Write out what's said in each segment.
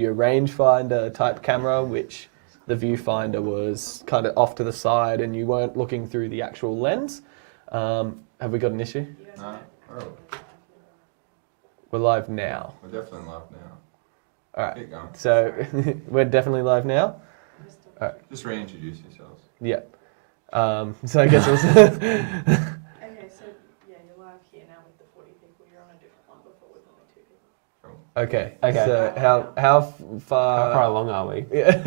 your rangefinder type camera, which the viewfinder was kind of off to the side and you weren't looking through the actual lens. Have we got an issue? No. Oh, We're live now. we're definitely live now. All right. Keep going. So we're definitely live now. Just reintroduce yourselves. Yeah. So I guess it was. Okay, so yeah, you're live here now with the 40 people. You're on a different one before with only 2 people. Okay. Okay. So how How far? far along are we? Yeah.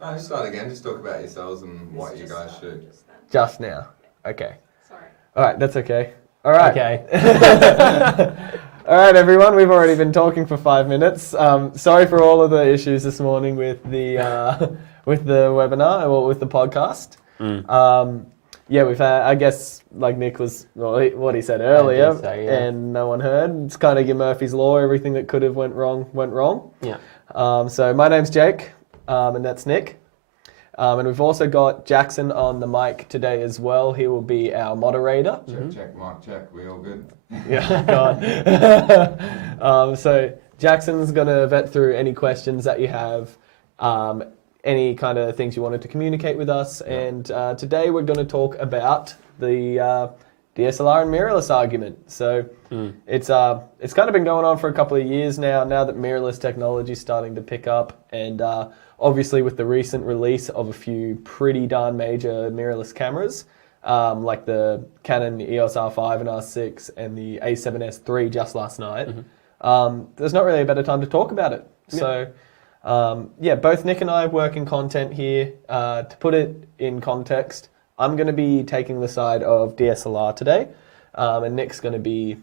No, just start again. Just talk about yourselves and what you guys shoot. Just now. Okay. Sorry. All right. That's okay. All right. Okay. All right, everyone. We've already been talking for 5 minutes. Sorry for all of the issues this morning with the webinar or with the podcast. Yeah, we've had, I guess, like Nick was, well, what he said earlier, yeah. and no one heard. It's kind of your Murphy's Law. Everything that could have went wrong, went wrong. Yeah. So my name's Jake, and that's Nick. And we've also got Jackson on the mic today as well. He will be our moderator. Check, mic check. We all good? Yeah, God. So Jackson's going to vet through any questions that you have, any kind of things you wanted to communicate with us. Yeah. And today we're going to talk about the DSLR and mirrorless argument. So it's kind of been going on for a couple of years now that mirrorless technology is starting to pick up. And obviously with the recent release of a few pretty darn major mirrorless cameras, like the Canon EOS R5 and R6 and the A7s Iii just last night, there's not really a better time to talk about it. Yeah. So yeah, both Nick and I work in content here. To put it in context, I'm going to be taking the side of DSLR today, and Nick's going to be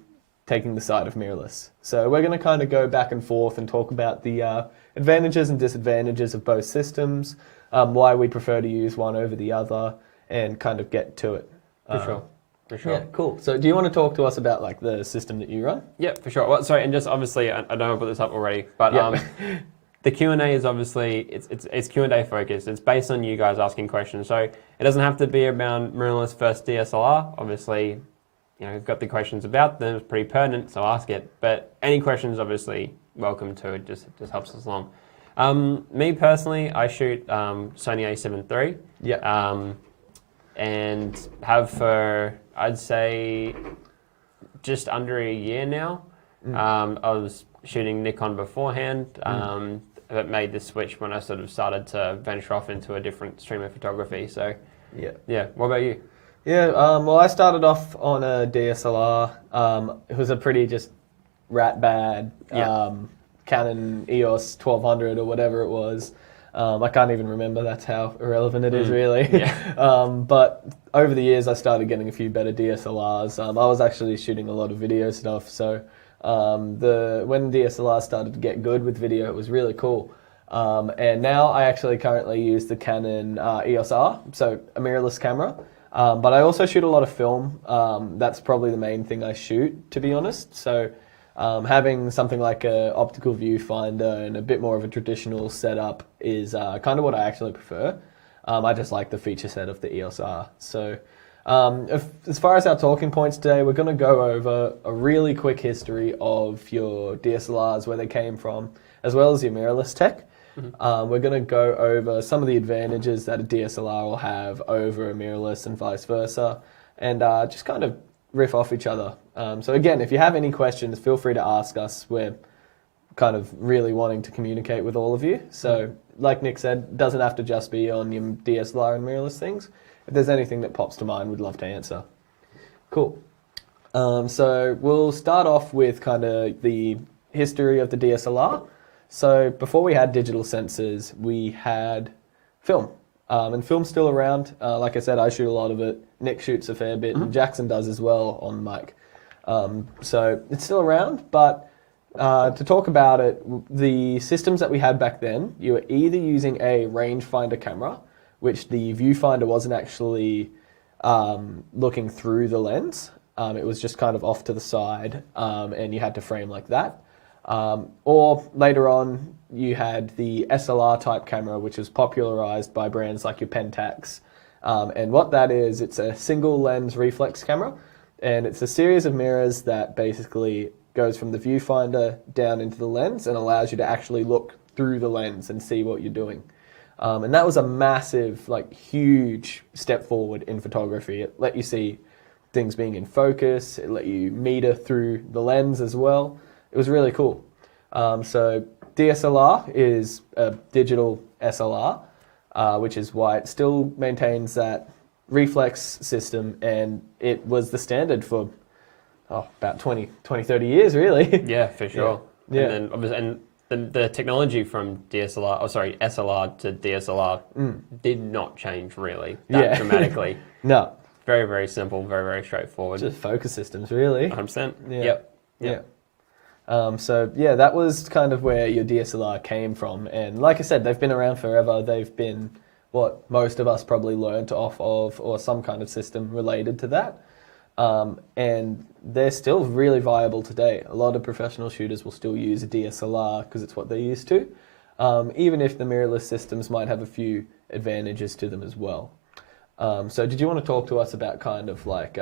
taking the side of mirrorless. So we're going to kind of go back and forth and talk about the advantages and disadvantages of both systems, why we prefer to use one over the other, and kind of get to it. For sure. For sure. Yeah, cool. So do you want to talk to us about like the system that you run? Yeah, for sure. Well, sorry, and just obviously, I know I put this up already, but Yeah. the Q&A is obviously, it's Q&A focused. It's based on you guys asking questions. So it doesn't have to be around mirrorless versus DSLR. Obviously, you know, we've got the questions about them. It's pretty pertinent, so ask it. But any questions, obviously, welcome to it. Just helps us along. Me personally, I shoot Sony A7s Iii. Yeah. And have for, I'd say, just under a year now. I was shooting Nikon beforehand, but made the switch when I sort of started to venture off into a different stream of photography. So, yeah. What about you? Yeah, well, I started off on a DSLR. It was a pretty just rat bad Canon EOS 1200 or whatever it was. I can't even remember. That's how irrelevant it is, really. Yeah. But over the years, I started getting a few better DSLRs. I was actually shooting a lot of video stuff, so when DSLR started to get good with video, it was really cool. And now I actually currently use the Canon EOS R, so a mirrorless camera. But I also shoot a lot of film. That's probably the main thing I shoot, to be honest. So having something like an optical viewfinder and a bit more of a traditional setup is kind of what I actually prefer. I just like the feature set of the EOS R. So as far as our talking points today, we're going to go over a really quick history of your DSLRs, where they came from, as well as your mirrorless tech. We're going to go over some of the advantages that a DSLR will have over a mirrorless and vice versa, and just kind of riff off each other. So again, if you have any questions, feel free to ask us. We're kind of really wanting to communicate with all of you. So like Nick said, it doesn't have to just be on your DSLR and mirrorless things. If there's anything that pops to mind, we'd love to answer. Cool. So we'll start off with kind of the history of the DSLR. So before we had digital sensors, we had film. And film's still around. Like I said, I shoot a lot of it. Nick shoots a fair bit, and Jackson does as well on mic. So it's still around, but to talk about it, the systems that we had back then, you were either using a rangefinder camera, which the viewfinder wasn't actually looking through the lens. It was just kind of off to the side, and you had to frame like that. Or later on, you had the SLR type camera, which was popularized by brands like your Pentax. And what that is, it's a single lens reflex camera, and it's a series of mirrors that basically goes from the viewfinder down into the lens and allows you to actually look through the lens and see what you're doing. And that was a massive, like huge step forward in photography. It let you see things being in focus. It let you meter through the lens as well. It was really cool. So DSLR is a digital SLR, which is why it still maintains that reflex system, and it was the standard for about 20, 30 years, really. Yeah, for sure. Yeah. And then obviously, and the technology from SLR to DSLR did not change really that dramatically. No. Very, very simple, very, very straightforward. Just focus systems, really. 100%. Yeah. Yep. So yeah, that was kind of where your DSLR came from. And like I said, they've been around forever. They've been what most of us probably learned off of, or some kind of system related to that. And they're still really viable today. A lot of professional shooters will still use a DSLR because it's what they're used to, even if the mirrorless systems might have a few advantages to them as well. So did you want to talk to us about kind of like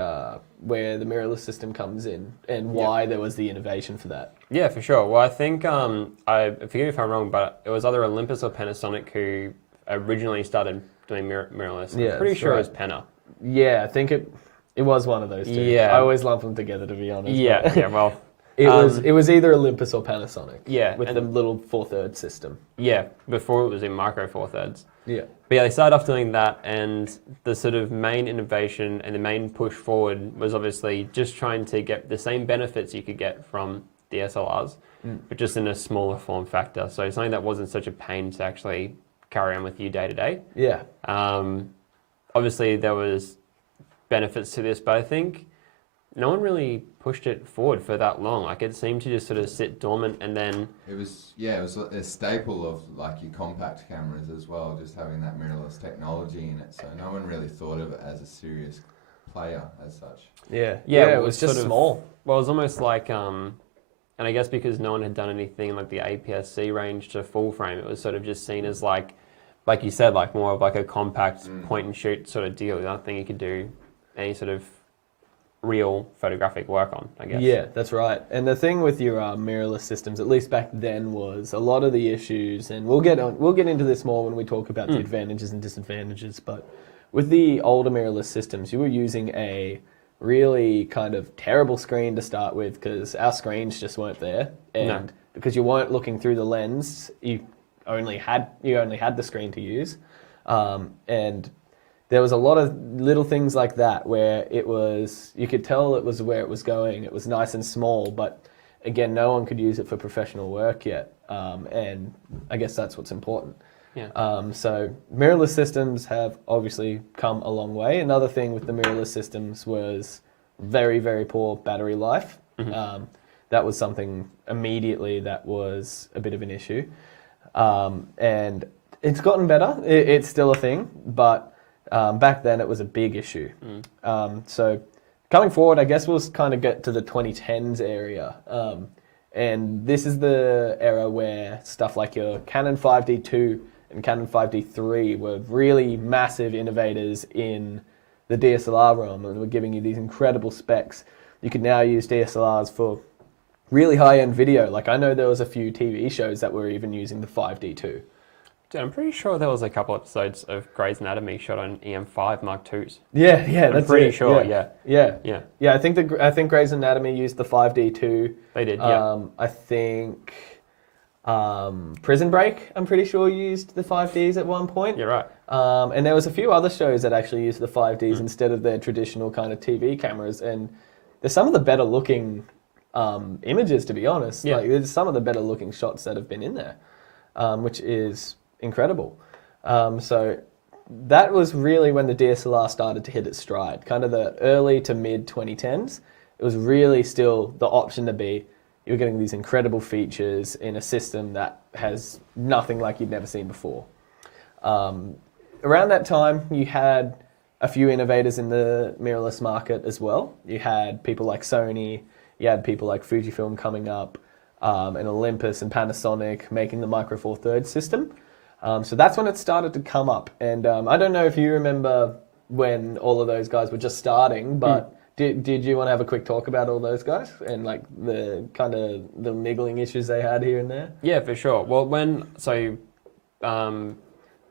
where the mirrorless system comes in and why there was the innovation for that? Yeah, for sure. Well, I think, I forgive me if I'm wrong, but it was either Olympus or Panasonic who originally started doing mirrorless. I'm pretty sure it was Penna. Yeah, I think it was one of those two. Yeah. I always lump them together, to be honest. Yeah, well. It was either Olympus or Panasonic. Yeah. With the little 4/3 system. Yeah, before it was in micro 4/3. Yeah. But yeah, they started off doing that, and the sort of main innovation and the main push forward was obviously just trying to get the same benefits you could get from DSLRs, but just in a smaller form factor. So something that wasn't such a pain to actually carry on with you day to day. Yeah. Obviously, there was benefits to this, but I think no one really pushed it forward for that long. Like, it seemed to just sort of sit dormant, and then it was a staple of like your compact cameras as well, just having that mirrorless technology in it. So no one really thought of it as a serious player as such. Yeah. Yeah, it was just sort of small. Well, it was almost like, and I guess because no one had done anything like the APS-C range to full frame, it was sort of just seen as like you said, like more of like a compact point and shoot sort of deal. Nothing you could do any sort of real photographic work on, I guess. Yeah, that's right. And the thing with your mirrorless systems, at least back then, was a lot of the issues, and we'll get into this more when we talk about the advantages and disadvantages, but with the older mirrorless systems, you were using a really kind of terrible screen to start with because our screens just weren't there, and because you weren't looking through the lens, you only had the screen to use, and there was a lot of little things like that where you could tell it was where it was going. It was nice and small, but again, no one could use it for professional work yet. And I guess that's what's important. Yeah. So mirrorless systems have obviously come a long way. Another thing with the mirrorless systems was very, very poor battery life. That was something immediately that was a bit of an issue. And it's gotten better. It's still a thing, but back then it was a big issue. So coming forward, I guess we'll kind of get to the 2010s area. And this is the era where stuff like your Canon 5D2 and Canon 5D3 were really massive innovators in the DSLR realm, and were giving you these incredible specs. You could now use DSLRs for really high-end video. Like, I know there was a few TV shows that were even using the 5D2. Dude, I'm pretty sure there was a couple episodes of Grey's Anatomy shot on EM5 Mark IIs. Yeah, I'm pretty sure. Yeah. I think Grey's Anatomy used the 5D2. They did. Yeah. I think Prison Break, I'm pretty sure, used the 5Ds at one point. You're right. And there was a few other shows that actually used the 5Ds instead of their traditional kind of TV cameras. And there's some of the better looking images, to be honest. Yeah. Like, there's some of the better looking shots that have been in there, which is incredible. So that was really when the DSLR started to hit its stride, kind of the early to mid 2010s. It was really still the option to be, you're getting these incredible features in a system that has nothing like you'd never seen before. Around that time, you had a few innovators in the mirrorless market as well. You had people like Sony, you had people like Fujifilm coming up, and Olympus and Panasonic making the Micro Four Thirds system. So that's when it started to come up. And I don't know if you remember when all of those guys were just starting, but Did you want to have a quick talk about all those guys and like the kind of the niggling issues they had here and there? Yeah, for sure. Well,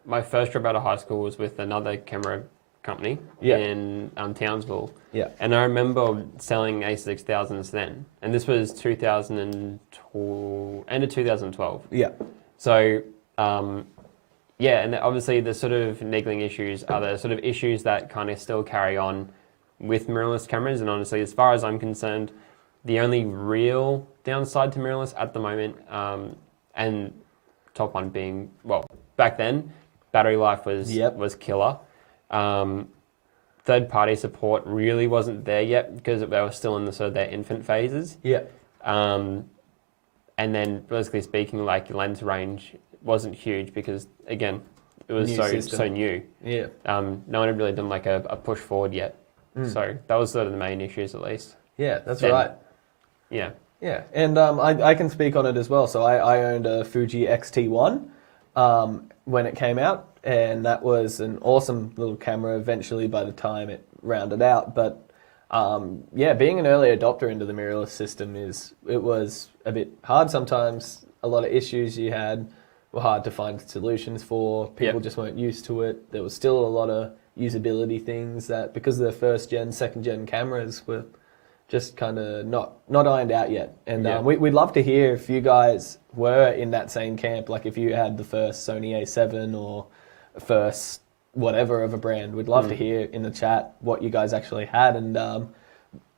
my first job out of high school was with another camera company in Townsville. Yeah. And I remember selling A6000s then, and this was 2012, end of 2012. Yeah. So, and obviously the sort of niggling issues are the sort of issues that kind of still carry on with mirrorless cameras. And honestly, as far as I'm concerned, the only real downside to mirrorless at the moment, and top one being, well, back then, battery life was killer. Third-party support really wasn't there yet because they were still in the sort of their infant phases. Yeah. And then, basically speaking, like lens range wasn't huge because, again, it was so new. Yeah. No one had really done like a push forward yet. So that was sort of the main issues, at least. Yeah, that's right. Yeah. Yeah, and I can speak on it as well. So I owned a Fuji X-T1 when it came out, and that was an awesome little camera eventually by the time it rounded out. But being an early adopter into the mirrorless system it was a bit hard sometimes. A lot of issues you had were hard to find solutions for. People just weren't used to it. There was still a lot of usability things that, because the first gen, second gen cameras were just kind of not ironed out yet. And we'd love to hear if you guys were in that same camp, like if you had the first Sony A7 or first whatever of a brand. We'd love to hear in the chat what you guys actually had and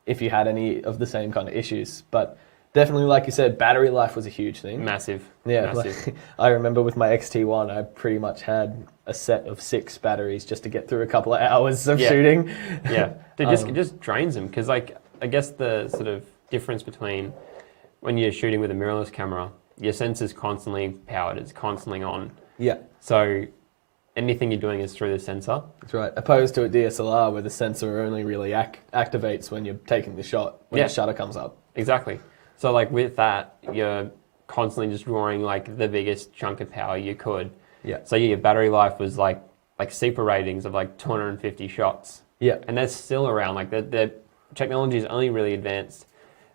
if you had any of the same kind of issues. But definitely, like you said, battery life was a huge thing. Massive. Yeah, Massive. Like, I remember with my X-T1, I pretty much had a set of 6 batteries just to get through a couple of hours of shooting. Yeah, it just drains them because, like, I guess the sort of difference between when you're shooting with a mirrorless camera, your sensor's constantly powered, it's constantly on. Yeah. So anything you're doing is through the sensor. That's right. Opposed to a DSLR where the sensor only really activates when you're taking the shot, when the shutter comes up. Exactly. So like with that, you're constantly just drawing like the biggest chunk of power you could. Yeah. So your battery life was like super ratings of like 250 shots. Yeah. And that's still around. Like the technology is only really advanced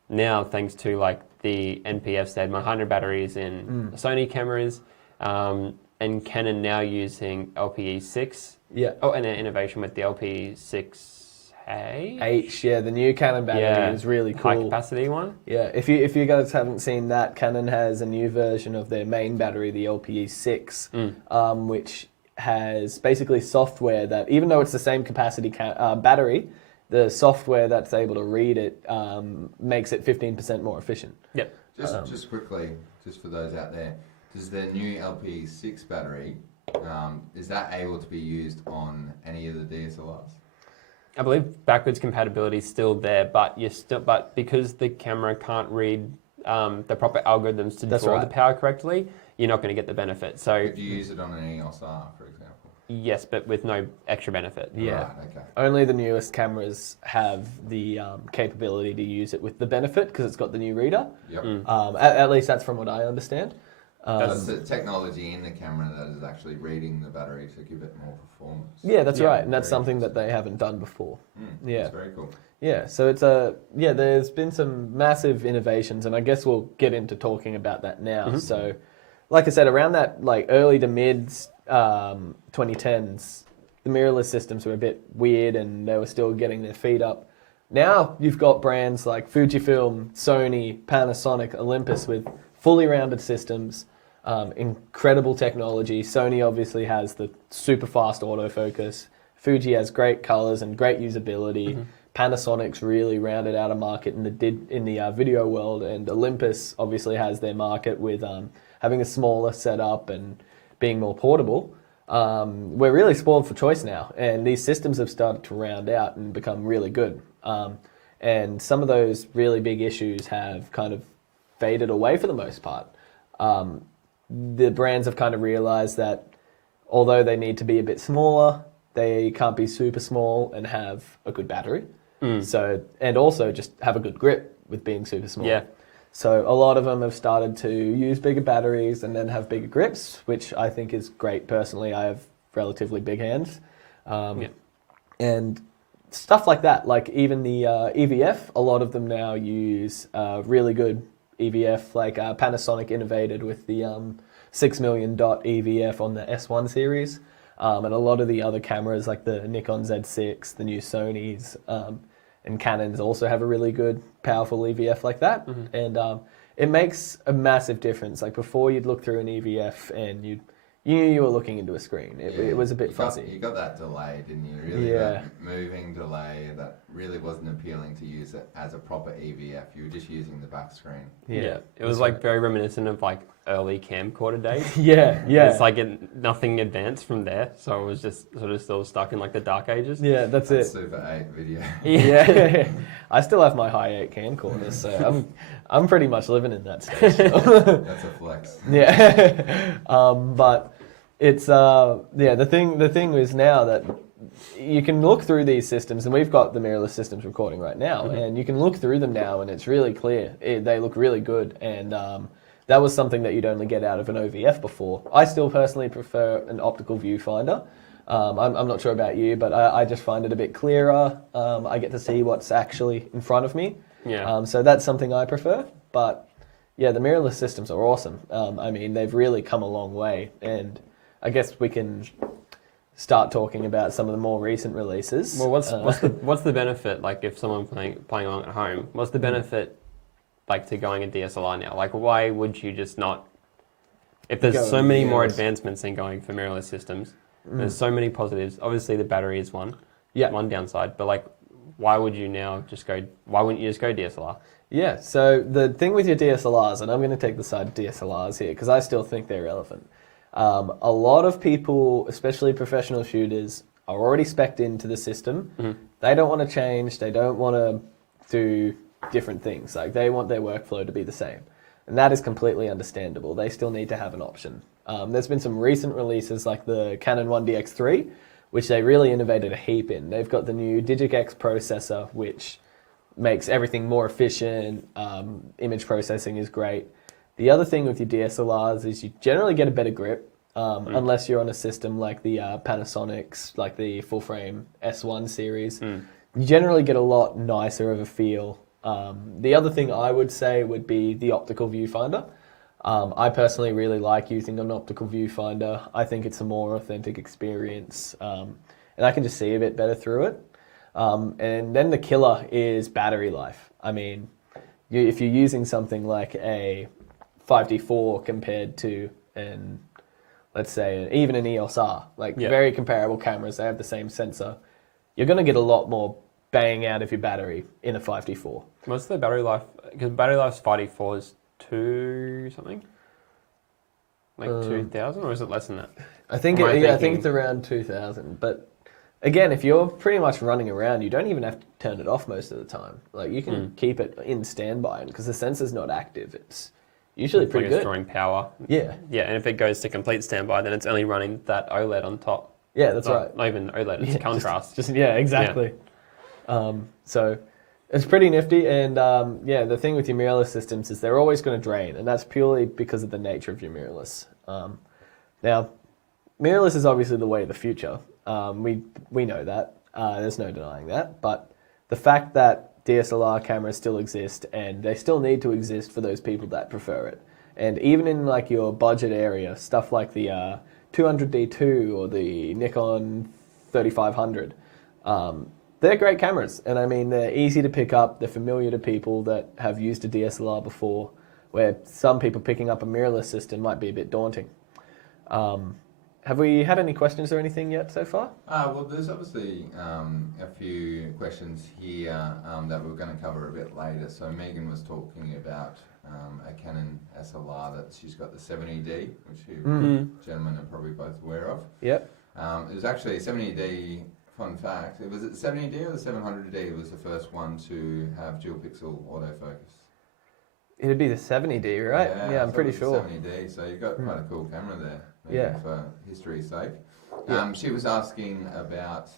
now thanks to like the NPF Z100 batteries in Sony cameras, and Canon now using LPE6. Yeah. Oh, and an innovation with the LPE6H. Yeah, the new Canon Battery is really cool. High capacity one. Yeah, if you guys haven't seen that, Canon has a new version of their main battery, the LPE6, which has basically software that, even though it's the same capacity battery, the software that's able to read it makes it 15% more efficient. Yep. Just quickly, just for those out there, does the new LP6 battery, is that able to be used on any of the DSLRs? I believe backwards compatibility is still there, but because the camera can't read the proper algorithms to draw the power correctly, you're not going to get the benefit. So could you use it on an EOS R, for example? Yes, but with no extra benefit. Yeah. Right, okay. Only the newest cameras have the capability to use it with the benefit because it's got the new reader. Yep. At least that's from what I understand. That's the technology in the camera that is actually reading the battery to give it more performance. Yeah, that's right, and that's something that they haven't done before. Yeah, that's very cool. Yeah, so it's there's been some massive innovations, and I guess we'll get into talking about that now. So, like I said, around that like early to mid 2010s, the mirrorless systems were a bit weird, and they were still getting their feet up. Now you've got brands like Fujifilm, Sony, Panasonic, Olympus with fully rounded systems. Incredible technology. Sony obviously has the super fast autofocus. Fuji has great colors and great usability. Panasonic's really rounded out a market in the video world, and Olympus obviously has their market with having a smaller setup and being more portable. We're really spoiled for choice now, and these systems have started to round out and become really good. And some of those really big issues have kind of faded away for the most part. The brands have kind of realized that although they need to be a bit smaller, they can't be super small and have a good battery. So, and also just have a good grip with being super small. Yeah. So a lot of them have started to use bigger batteries and then have bigger grips, which I think is great. Personally, I have relatively big hands. And stuff like that. Like even the EVF, a lot of them now use really good EVF. Like Panasonic innovated with the 6 million dot EVF on the S1 series. And a lot of the other cameras like the Nikon Z6, the new Sonys, and Canons also have a really good, powerful EVF like that. And it makes a massive difference. Like before you'd look through an EVF and you knew you were looking into a screen. It was a bit fuzzy. You got that delay, didn't you? Really, that moving delay that really wasn't appealing to use it as a proper EVF. You were just using the back screen. Yeah, it was like very reminiscent of like early camcorder days. Yeah. It's like nothing advanced from there, so it was just sort of still stuck in like the dark ages. Yeah, that's it. Super 8 video. Yeah, I still have my high 8 camcorder, so I'm pretty much living in that stage. That's a flex. Yeah, but it's the thing is now that you can look through these systems, and we've got the mirrorless systems recording right now, and you can look through them now, and it's really clear. They look really good, and that was something that you'd only get out of an OVF before. I still personally prefer an optical viewfinder. I'm not sure about you, but I just find it a bit clearer. I get to see what's actually in front of me. Yeah. So that's something I prefer. But yeah, the mirrorless systems are awesome. I mean, they've really come a long way, and I guess we can start talking about some of the more recent releases. Well, what's the benefit? Like, if someone playing along at home, what's the benefit? Like to going a DSLR now? Like, why would you just not? If there's so many more advancements in going for mirrorless systems, there's so many positives. Obviously, the battery is one downside. But like, why would you now just go? Why wouldn't you just go DSLR? Yeah. So the thing with your DSLRs, and I'm going to take the side of DSLRs here because I still think they're relevant. A lot of people, especially professional shooters, are already spec'd into the system. They don't want to change. They don't want to do different things. Like they want their workflow to be the same, and that is completely understandable. They still need to have an option. There's been some recent releases like the Canon 1DX3, which they really innovated a heap in. They've got the new DigicX processor, which makes everything more efficient. Image processing is great. The other thing with your DSLRs is you generally get a better grip, unless you're on a system like the Panasonics, like the full frame S1 series. You generally get a lot nicer of a feel. The other thing I would say would be the optical viewfinder. I personally really like using an optical viewfinder. I think it's a more authentic experience, and I can just see a bit better through it. And then the killer is battery life. I mean, if you're using something like a 5D4 compared to let's say even an EOS R, like very comparable cameras, they have the same sensor, you're going to get a lot more bang out of your battery in a 5D4. What's the battery life? Because battery life's 5D4 is 2 something? Like 2,000, or is it less than that? I think it's around 2,000. But again, if you're pretty much running around, you don't even have to turn it off most of the time. Like you can keep it in standby, because the sensor's not active. It's usually pretty good. It's drawing power. Yeah. Yeah, and if it goes to complete standby, then it's only running that OLED on top. Yeah, that's right. Not even OLED, it's contrast. Exactly. Yeah. So it's pretty nifty, and the thing with your mirrorless systems is they're always going to drain, and that's purely because of the nature of your mirrorless. Now, mirrorless is obviously the way of the future. We know that. There's no denying that. But the fact that DSLR cameras still exist, and they still need to exist for those people that prefer it, and even in like your budget area, stuff like the 200D2 or the Nikon 3500. They're great cameras, and I mean, they're easy to pick up, they're familiar to people that have used a DSLR before, where some people picking up a mirrorless system might be a bit daunting. Have we had any questions or anything yet so far? Well, there's obviously a few questions here that we're going to cover a bit later. So Megan was talking about a Canon SLR that she's got, the 70D, which you gentlemen are probably both aware of. Yep. It was actually a 70D. Fun fact, was it the 70D or the 700D was the first one to have dual pixel autofocus? It'd be the 70D, right? Yeah, I'm pretty sure. 70D, so you've got quite a cool camera there, maybe yeah, for history's sake. Yeah. She was asking about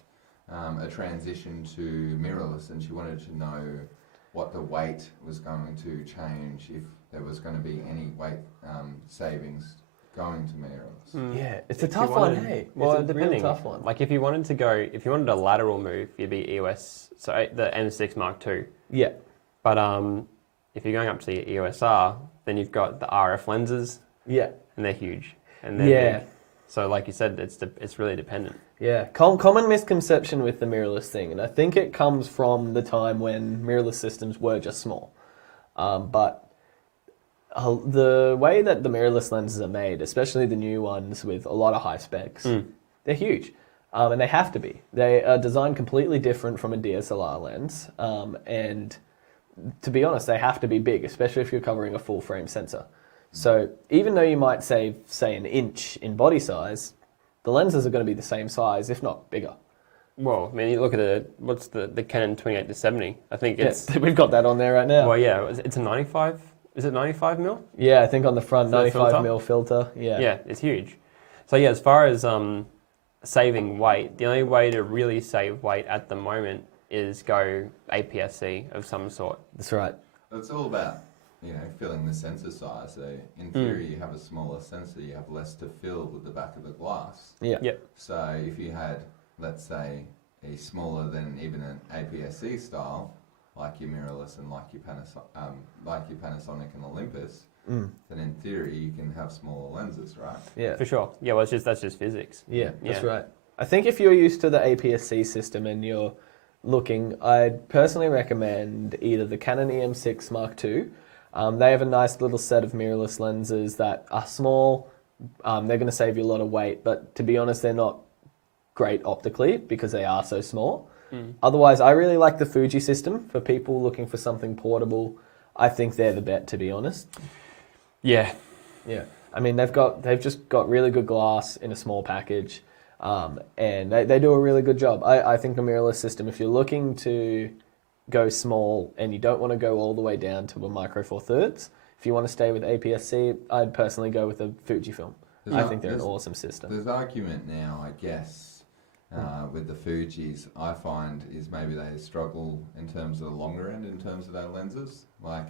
a transition to mirrorless, and she wanted to know what the weight was going to change, if there was going to be any weight savings going to mirrorless? Yeah, it's a If you tough one, wanted- hey. Well, It's a real depending. tough one. Like if you wanted a lateral move, you'd be EOS, so the M6 Mark II. Yeah, But if you're going up to the EOS R, then you've got the RF lenses, yeah, and they're huge, and they're yeah. big. So like you said, it's really dependent. Yeah, common misconception with the mirrorless thing, and I think it comes from the time when mirrorless systems were just small. But the way that the mirrorless lenses are made, especially the new ones with a lot of high specs, they're huge. And they have to be. They are designed completely different from a DSLR lens. And to be honest, they have to be big, especially if you're covering a full frame sensor. So even though you might save, say, an inch in body size, the lenses are going to be the same size, if not bigger. Well, I mean, you look at what's the Canon 28-70. I think it's Yeah, we've got that on there right now. well, yeah, it's a 95. Is it 95 mil? Yeah, I think on the front, The 95 filter? mil filter. Yeah. Yeah, it's huge. So yeah, as far as saving weight, the only way to really save weight at the moment is go APS-C of some sort. That's right. It's all about, filling the sensor size. So in theory, you have a smaller sensor, you have less to fill with the back of the glass. Yeah. Yep. So if you had, let's say, a smaller than even an APS-C style, like your mirrorless and like your Panasonic and Olympus, then in theory you can have smaller lenses, right? Yeah. For sure. Yeah, well, that's just physics. Yeah, that's Yeah. right. I think if you're used to the APS-C system and you're looking, I'd personally recommend either the Canon EM6 Mark II. They have a nice little set of mirrorless lenses that are small. They're going to save you a lot of weight, but to be honest, they're not great optically because they are so small. Otherwise, I really like the Fuji system for people looking for something portable. I think they're the bet, to be honest. Yeah. Yeah, I mean they've just got really good glass in a small package, and they do a really good job. I think the mirrorless system, if you're looking to go small and you don't want to go all the way down to a micro four thirds, if you want to stay with APS-C, I'd personally go with a Fujifilm. I think they're an awesome system. There's argument now, I guess, with the Fujis, I find is maybe they struggle in terms of the longer end, in terms of their lenses. Like,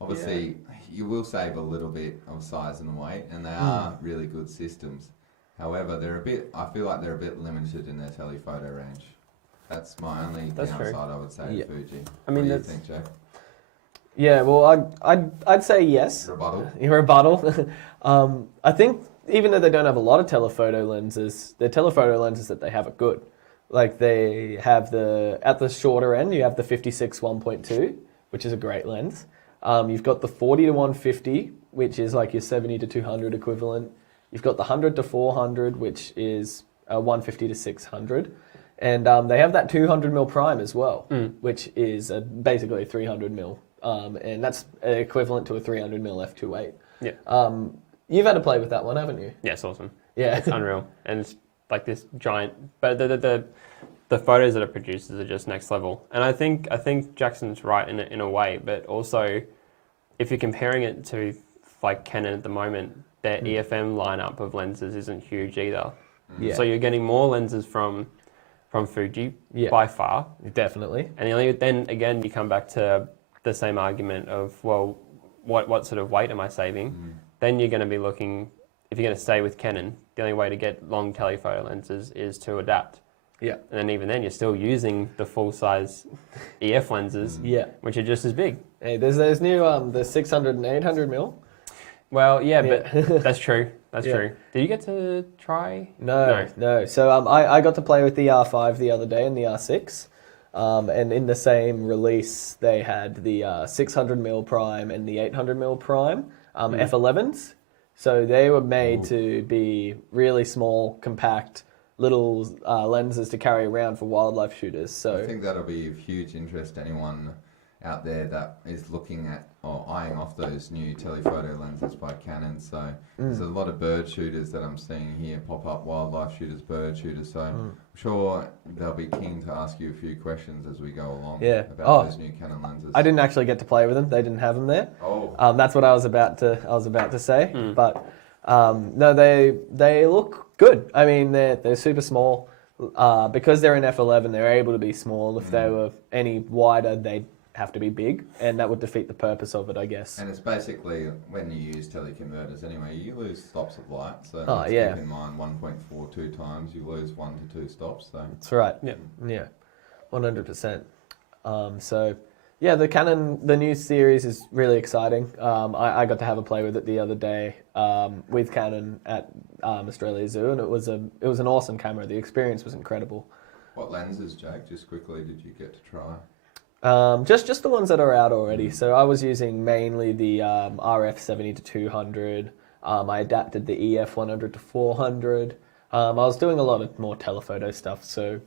obviously, you will save a little bit of size and weight, and they are really good systems. However, I feel like they're a bit limited in their telephoto range. That's my only downside, I would say, to Fuji. I mean, what do you think, Jack? Yeah, well, I'd say yes. Rebuttal? Your rebuttal. I think even though they don't have a lot of telephoto lenses, the telephoto lenses that they have are good. Like they have at the shorter end, you have the 56 1.2, which is a great lens. You've got the 40 to 150, which is like your 70 to 200 equivalent. You've got the 100 to 400, which is 150 to 600. And they have that 200 mil prime as well, which is basically a 300 mil. And that's equivalent to a 300 mil f2.8. Yeah. You've had to play with that one, haven't you? Yeah, it's awesome. Yeah. It's unreal. And it's like this giant, but the photos that it produces are just next level. And I think Jackson's right in a way, but also if you're comparing it to like Canon at the moment, their EFM lineup of lenses isn't huge either. Yeah. So you're getting more lenses from Fuji by far. Definitely. And then again, you come back to the same argument of, well, what sort of weight am I saving? Then you're going to be looking, if you're going to stay with Canon, the only way to get long telephoto lenses is to adapt. Yeah. And then even then, you're still using the full-size EF lenses, which are just as big. Hey, there's those new the 600 and 800 mil. Well, yeah, but that's true. That's true. Did you get to try? No. So I got to play with the R5 the other day and the R6. And in the same release, they had the 600 mil prime and the 800 mil prime f11s. So they were made to be really small, compact, little lenses to carry around for wildlife shooters. So I think that'll be of huge interest to anyone out there that is looking at or eyeing off those new telephoto lenses by Canon. So there's a lot of bird shooters that I'm seeing here pop up, wildlife shooters, bird shooters. So I'm sure they'll be keen to ask you a few questions as we go along about those new Canon lenses. I didn't actually get to play with them. They didn't have them there. Oh. That's what I was about to say. But no, they look good. I mean, they're super small. Because they're in f11, they're able to be small. If they were any wider, they'd have to be big, and that would defeat the purpose of it, I guess. And it's basically, when you use teleconverters anyway, you lose stops of light. So Oh, let's yeah. keep in mind 1.42 times, you lose 1 to 2 stops. So That's right. Yeah. Yeah, 100%. So, yeah, the new series is really exciting. I got to have a play with it the other day with Canon at Australia Zoo, and it was an awesome camera. The experience was incredible. what lenses, Jake, just quickly, did you get to try? Just the ones that are out already. So I was using mainly the RF 70 to 200. I adapted the EF 100 to 400. I was doing a lot of more telephoto stuff. So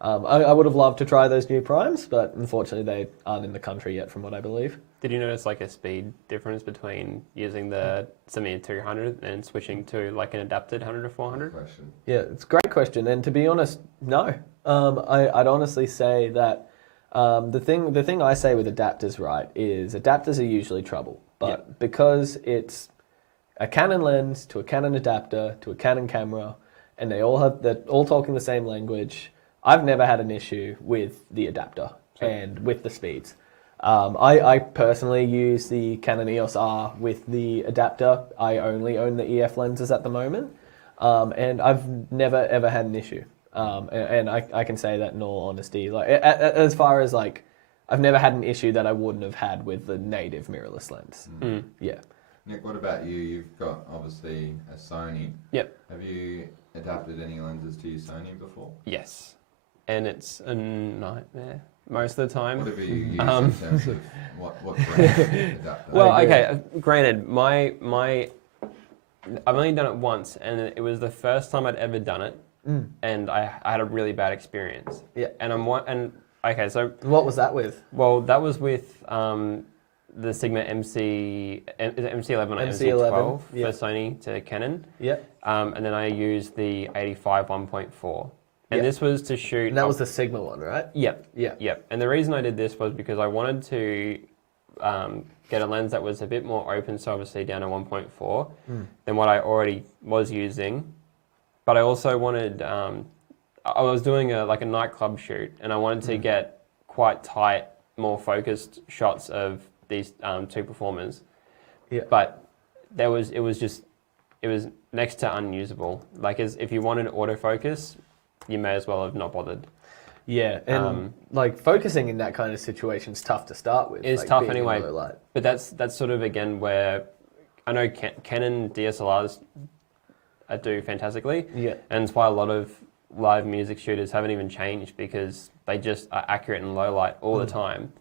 I would have loved to try those new primes, but unfortunately they aren't in the country yet, from what I believe. Did you notice like a speed difference between using the 70 to 200 and switching to like an adapted 100 to 400? Question. Yeah, it's a great question. And to be honest, no. I'd honestly say that the thing I say with adapters, right, is adapters are usually trouble. But because it's a Canon lens to a Canon adapter to a Canon camera, and they're all talking the same language, I've never had an issue with the adapter and with the speeds. I personally use the Canon EOS R with the adapter. I only own the EF lenses at the moment, and I've never ever had an issue. And I can say that in all honesty. Like as far as like, I've never had an issue that I wouldn't have had with the native mirrorless lens. Mm. Yeah. Nick, what about you? You've got obviously a Sony. Yep. Have you adapted any lenses to your Sony before? Yes. And it's a nightmare most of the time. What have you used in terms of what brand adapter? Well, I agree. okay. Granted, my I've only done it once, and it was the first time I'd ever done it, and I had a really bad experience. Yeah. And okay, so What was that with? well, that was with the Sigma MC11 or MC12 yeah. for Sony to Canon, Yeah. and then I used the 85 1.4, and Yeah. this was to shoot. And that was the Sigma one, right? Yep. Yeah. Yep. And the reason I did this was because I wanted to get a lens that was a bit more open, so obviously down to 1.4 than what I already was using. But I also wanted, I was doing a nightclub shoot, and I wanted to get quite tight, more focused shots of these two performers. Yeah. But it was next to unusable. Like, if you wanted autofocus, you may as well have not bothered. Yeah, and like focusing in that kind of situation is tough to start with. It's like, tough being in anyway. low light. But that's sort of again where I know Canon DSLRs do fantastically, Yeah. and it's why a lot of live music shooters haven't even changed, because they just are accurate in low light all the time.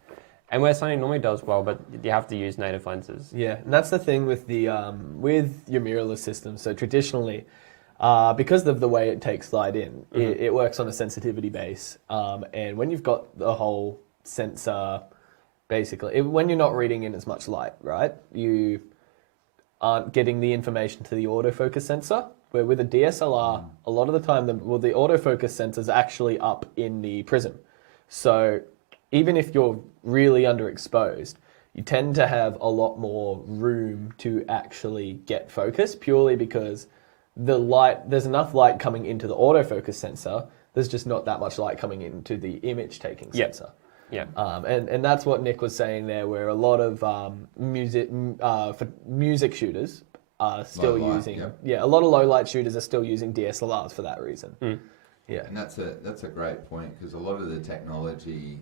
And where Sony normally does well, but you have to use native lenses. Yeah, and that's the thing with the with your mirrorless system. So traditionally, because of the way it takes light in, it works on a sensitivity base. And when you've got the whole sensor, basically, when you're not reading in as much light, right, you aren't getting the information to the autofocus sensor. Where with a DSLR, a lot of the time, the autofocus sensor is actually up in the prism. So even if you're really underexposed, you tend to have a lot more room to actually get focus, purely because there's enough light coming into the autofocus sensor, there's just not that much light coming into the image taking sensor. Yeah. And that's what Nick was saying there, where a lot of music shooters are still Low light, using, yep. a lot of low light shooters are still using DSLRs for that reason. Yeah. And that's a great point, because a lot of the technology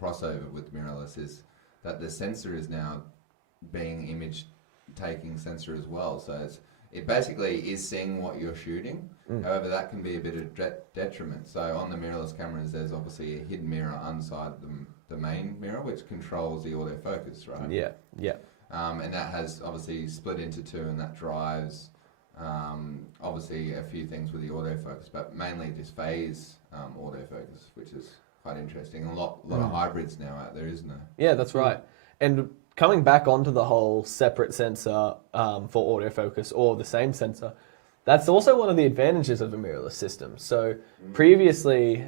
crossover with mirrorless is that the sensor is now being image taking sensor as well. So it basically is seeing what you're shooting. However, that can be a bit of detriment. So on the mirrorless cameras, there's obviously a hidden mirror inside the main mirror, which controls the autofocus, right? Yeah. Yeah. And that has obviously split into two, and that drives obviously a few things with the autofocus, but mainly just phase autofocus, which is quite interesting. A lot of hybrids now out there, isn't there? Yeah, that's right. And coming back onto the whole separate sensor for autofocus or the same sensor, that's also one of the advantages of a mirrorless system. So previously,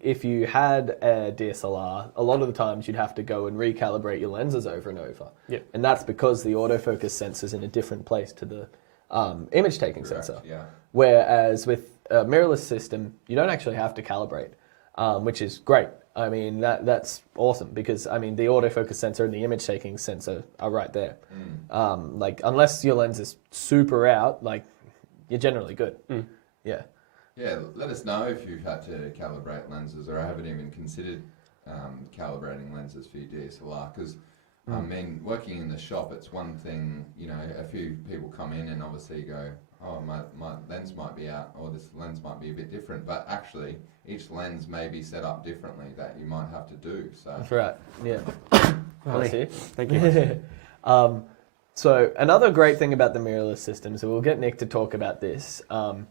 if you had a DSLR, a lot of the times you'd have to go and recalibrate your lenses over and over. Yep. And that's because the autofocus sensor's in a different place to the image taking sensor. Yeah. Whereas with a mirrorless system, you don't actually have to calibrate, which is great. I mean, that's awesome because, I mean, the autofocus sensor and the image taking sensor are right there. Like, unless your lens is super out, like, you're generally good. Yeah. Yeah, let us know if you've had to calibrate lenses or haven't even considered calibrating lenses for your DSLR, because I mean, working in the shop, it's one thing, you know, a few people come in and obviously go, oh, my lens might be out, or this lens might be a bit different, but actually each lens may be set up differently that you might have to do. So That's right. Yeah. Bless you. Thank you. So another great thing about the mirrorless system, so we'll get Nick to talk about this. Do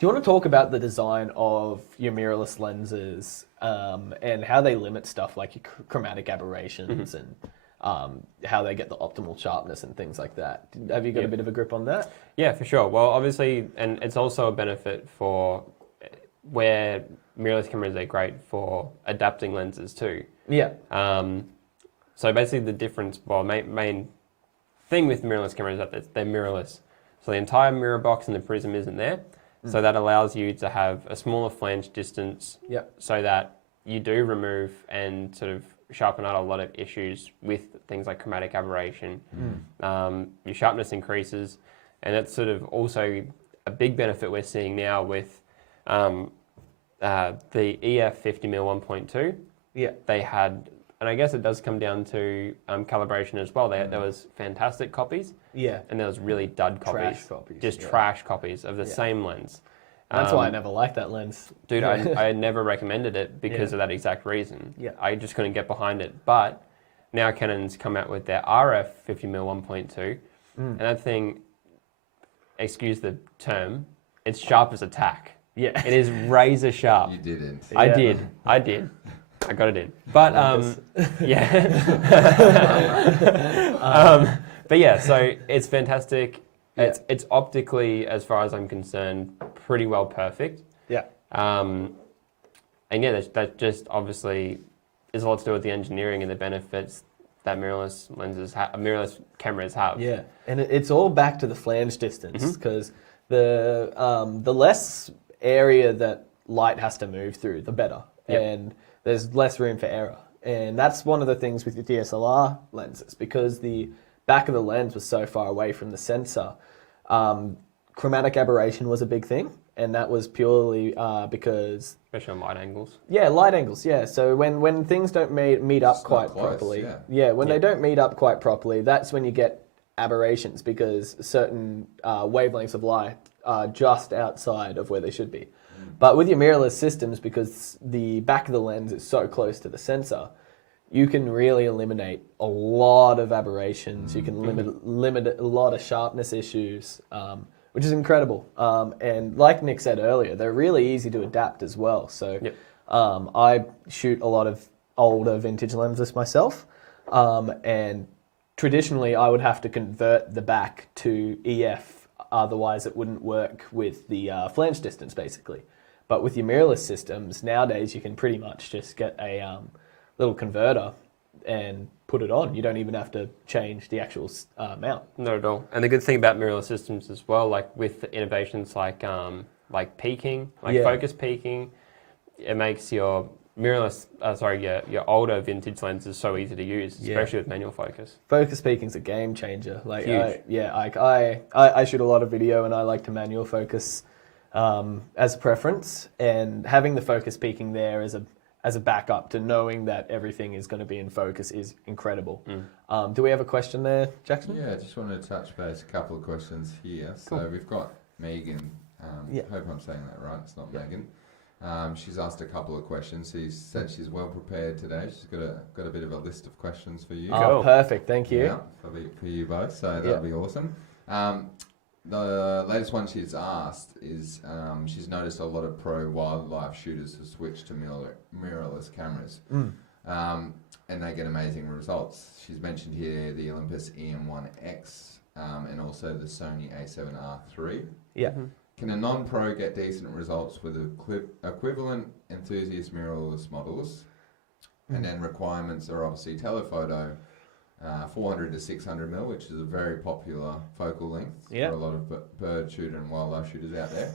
you want to talk about the design of your mirrorless lenses and how they limit stuff like your chromatic aberrations and how they get the optimal sharpness and things like that? Have you got a bit of a grip on that? Yeah, for sure. Well, obviously, and it's also a benefit for where mirrorless cameras are great for adapting lenses too. Yeah. So basically the difference, well, main thing with mirrorless cameras is that they're mirrorless. So the entire mirror box and the prism isn't there. So that allows you to have a smaller flange distance so that you do remove and sort of sharpen out a lot of issues with things like chromatic aberration. Your sharpness increases, and that's sort of also a big benefit we're seeing now with the EF 50mm 1.2. Yeah. They had, and I guess it does come down to calibration as well. There was fantastic copies. Yeah. And there was really dud copies. Trash copies. Just trash copies of the same lens. That's why I never liked that lens. Dude, I never recommended it because of that exact reason. Yeah. I just couldn't get behind it. But now Canon's come out with their RF 50mm 1.2. And that thing, excuse the term, it's sharp as a tack. Yeah. It is razor sharp. you didn't. I did. I got it in. But, yeah. But yeah, so it's fantastic. Yeah. It's optically, as far as I'm concerned, pretty well perfect. Yeah. And yeah, that just obviously is a lot to do with the engineering and the benefits that mirrorless mirrorless cameras have. Yeah, and it's all back to the flange distance because the less area that light has to move through, the better, and there's less room for error. And that's one of the things with your DSLR lenses, because the back of the lens was so far away from the sensor. Chromatic aberration was a big thing, and that was purely because... Especially on light angles. Yeah, light angles, yeah. So when things don't meet up quite properly... when they don't meet up quite properly, that's when you get aberrations, because certain wavelengths of light are just outside of where they should be. But with your mirrorless systems, because the back of the lens is so close to the sensor, you can really eliminate a lot of aberrations. You can limit a lot of sharpness issues, which is incredible. And like Nick said earlier, they're really easy to adapt as well. So I shoot a lot of older vintage lenses myself, and traditionally I would have to convert the back to EF, otherwise it wouldn't work with the flange distance basically. But with your mirrorless systems, nowadays you can pretty much just get a little converter and put it on. You don't even have to change the actual mount. Not at all. And the good thing about mirrorless systems as well, like with innovations like peaking, focus peaking, it makes your mirrorless, your older vintage lenses so easy to use, especially with manual focus. Focus peaking's a game changer. Like, huge. I shoot a lot of video and I like to manual focus as a preference, and having the focus peaking there as a backup to knowing that everything is going to be in focus is incredible. Do we have a question there, Jackson? Yeah, I just wanted to touch base a couple of questions here. Cool. So we've got Megan. Hope I'm saying that right. It's not Megan. She's asked a couple of questions. She said she's well prepared today. She's got a bit of a list of questions for you. Oh, perfect. Thank you. Yeah, for you both. So that'll be awesome. The latest one she's asked is she's noticed a lot of pro wildlife shooters have switched to mirrorless cameras, and they get amazing results. She's mentioned here the Olympus EM1X and also the Sony A7s Iii. Yeah. Can a non-pro get decent results with equivalent enthusiast mirrorless models? And then requirements are obviously telephoto, 400 to 600mm, which is a very popular focal length for a lot of bird shooter and wildlife shooters out there.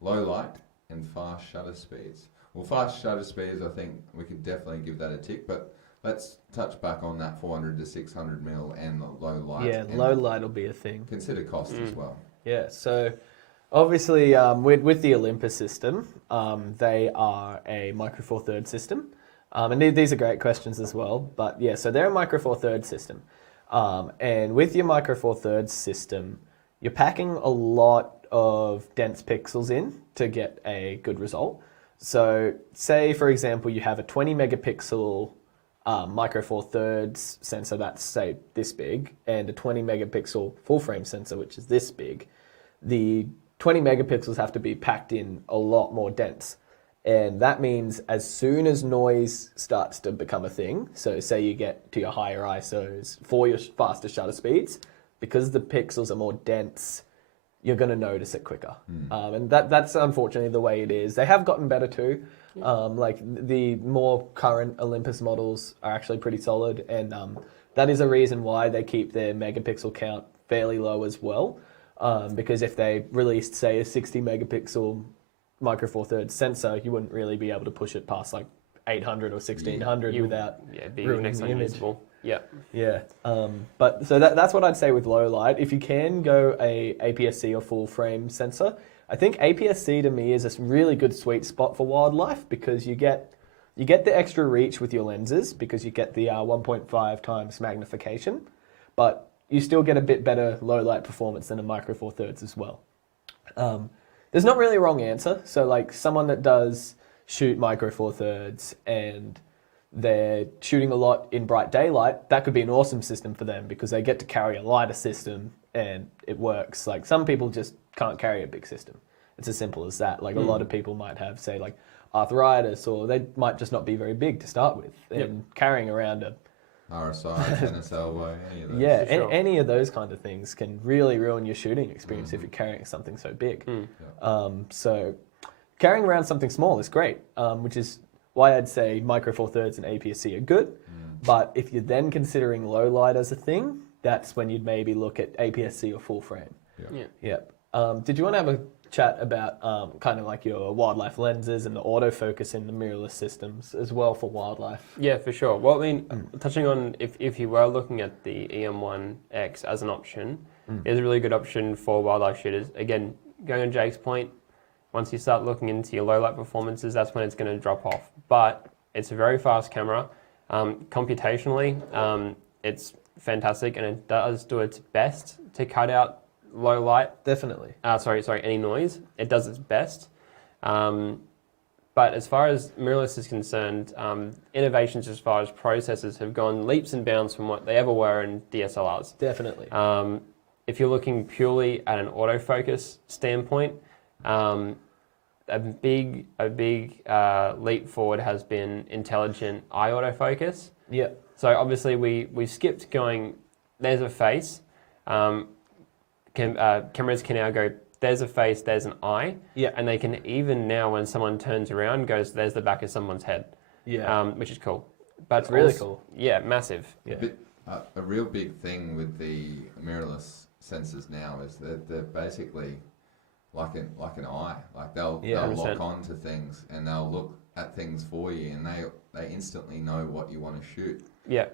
Low light, and fast shutter speeds. Well, fast shutter speeds, I think we could definitely give that a tick, but let's touch back on that 400 to 600 mil and the low light. Yeah, and low light will be a thing. consider cost as well. Yeah, so obviously with the Olympus system, they are a Micro Four Thirds system. And these are great questions as well. But yeah, so they're a Micro Four Thirds system. And with your Micro Four Thirds system, you're packing a lot of dense pixels in to get a good result. So say, for example, you have a 20 megapixel Micro Four Thirds sensor that's, say, this big, and a 20 megapixel full frame sensor, which is this big. The 20 megapixels have to be packed in a lot more dense. And that means as soon as noise starts to become a thing, so say you get to your higher ISOs for your faster shutter speeds, because the pixels are more dense, you're going to notice it quicker. And that's unfortunately the way it is. They have gotten better too. Like the more current Olympus models are actually pretty solid, and that is a reason why they keep their megapixel count fairly low as well. Because if they released, say, a 60 megapixel Micro Four Thirds sensor, you wouldn't really be able to push it past like 800 or 1600 without be ruining next the to image. unusable. Yeah. Yeah, but so that's what I'd say with low light. If you can go a APS-C or full frame sensor, I think APS-C to me is a really good sweet spot for wildlife, because you get the extra reach with your lenses because you get the 1.5 times magnification, but you still get a bit better low light performance than a Micro Four Thirds as well. There's not really a wrong answer. So like someone that does shoot Micro Four Thirds and they're shooting a lot in bright daylight, that could be an awesome system for them because they get to carry a lighter system and it works. Like some people just can't carry a big system. It's as simple as that. Like a lot of people might have, say, like arthritis, or they might just not be very big to start with, and carrying around a RSI, tennis elbow, any of those. yeah, For sure. any of those kind of things can really ruin your shooting experience if you're carrying something so big. So carrying around something small is great, which is why I'd say Micro Four Thirds and APS-C are good. But if you're then considering low light as a thing, that's when you'd maybe look at APS-C or full frame. Yeah. Yep. Did you want to have a chat about kind of like your wildlife lenses and the autofocus in the mirrorless systems as well for wildlife? Yeah, for sure. Well, I mean, touching on if you were looking at the EM1X as an option, it's a really good option for wildlife shooters. Again, going on Jake's point, once you start looking into your low light performances, that's when it's going to drop off. But it's a very fast camera. Computationally, it's fantastic, and it does do its best to cut out low light. Definitely. Any noise. It does its best. But as far as mirrorless is concerned, innovations as far as processors have gone leaps and bounds from what they ever were in DSLRs. Definitely. If you're looking purely at an autofocus standpoint, a big leap forward has been intelligent eye autofocus. Yep. So obviously we skipped going, there's a face. Cameras can now go, there's a face, there's an eye. Yeah. And they can even now, when someone turns around, goes, there's the back of someone's head. Yeah. Which is cool. But It's really also- cool. Yeah, massive. Yeah. A real big thing with the mirrorless sensors now is that they're basically like an eye. Like they'll Yeah, lock 100%. on to things and they'll look at things for you, and they instantly know what you want to shoot. Yeah.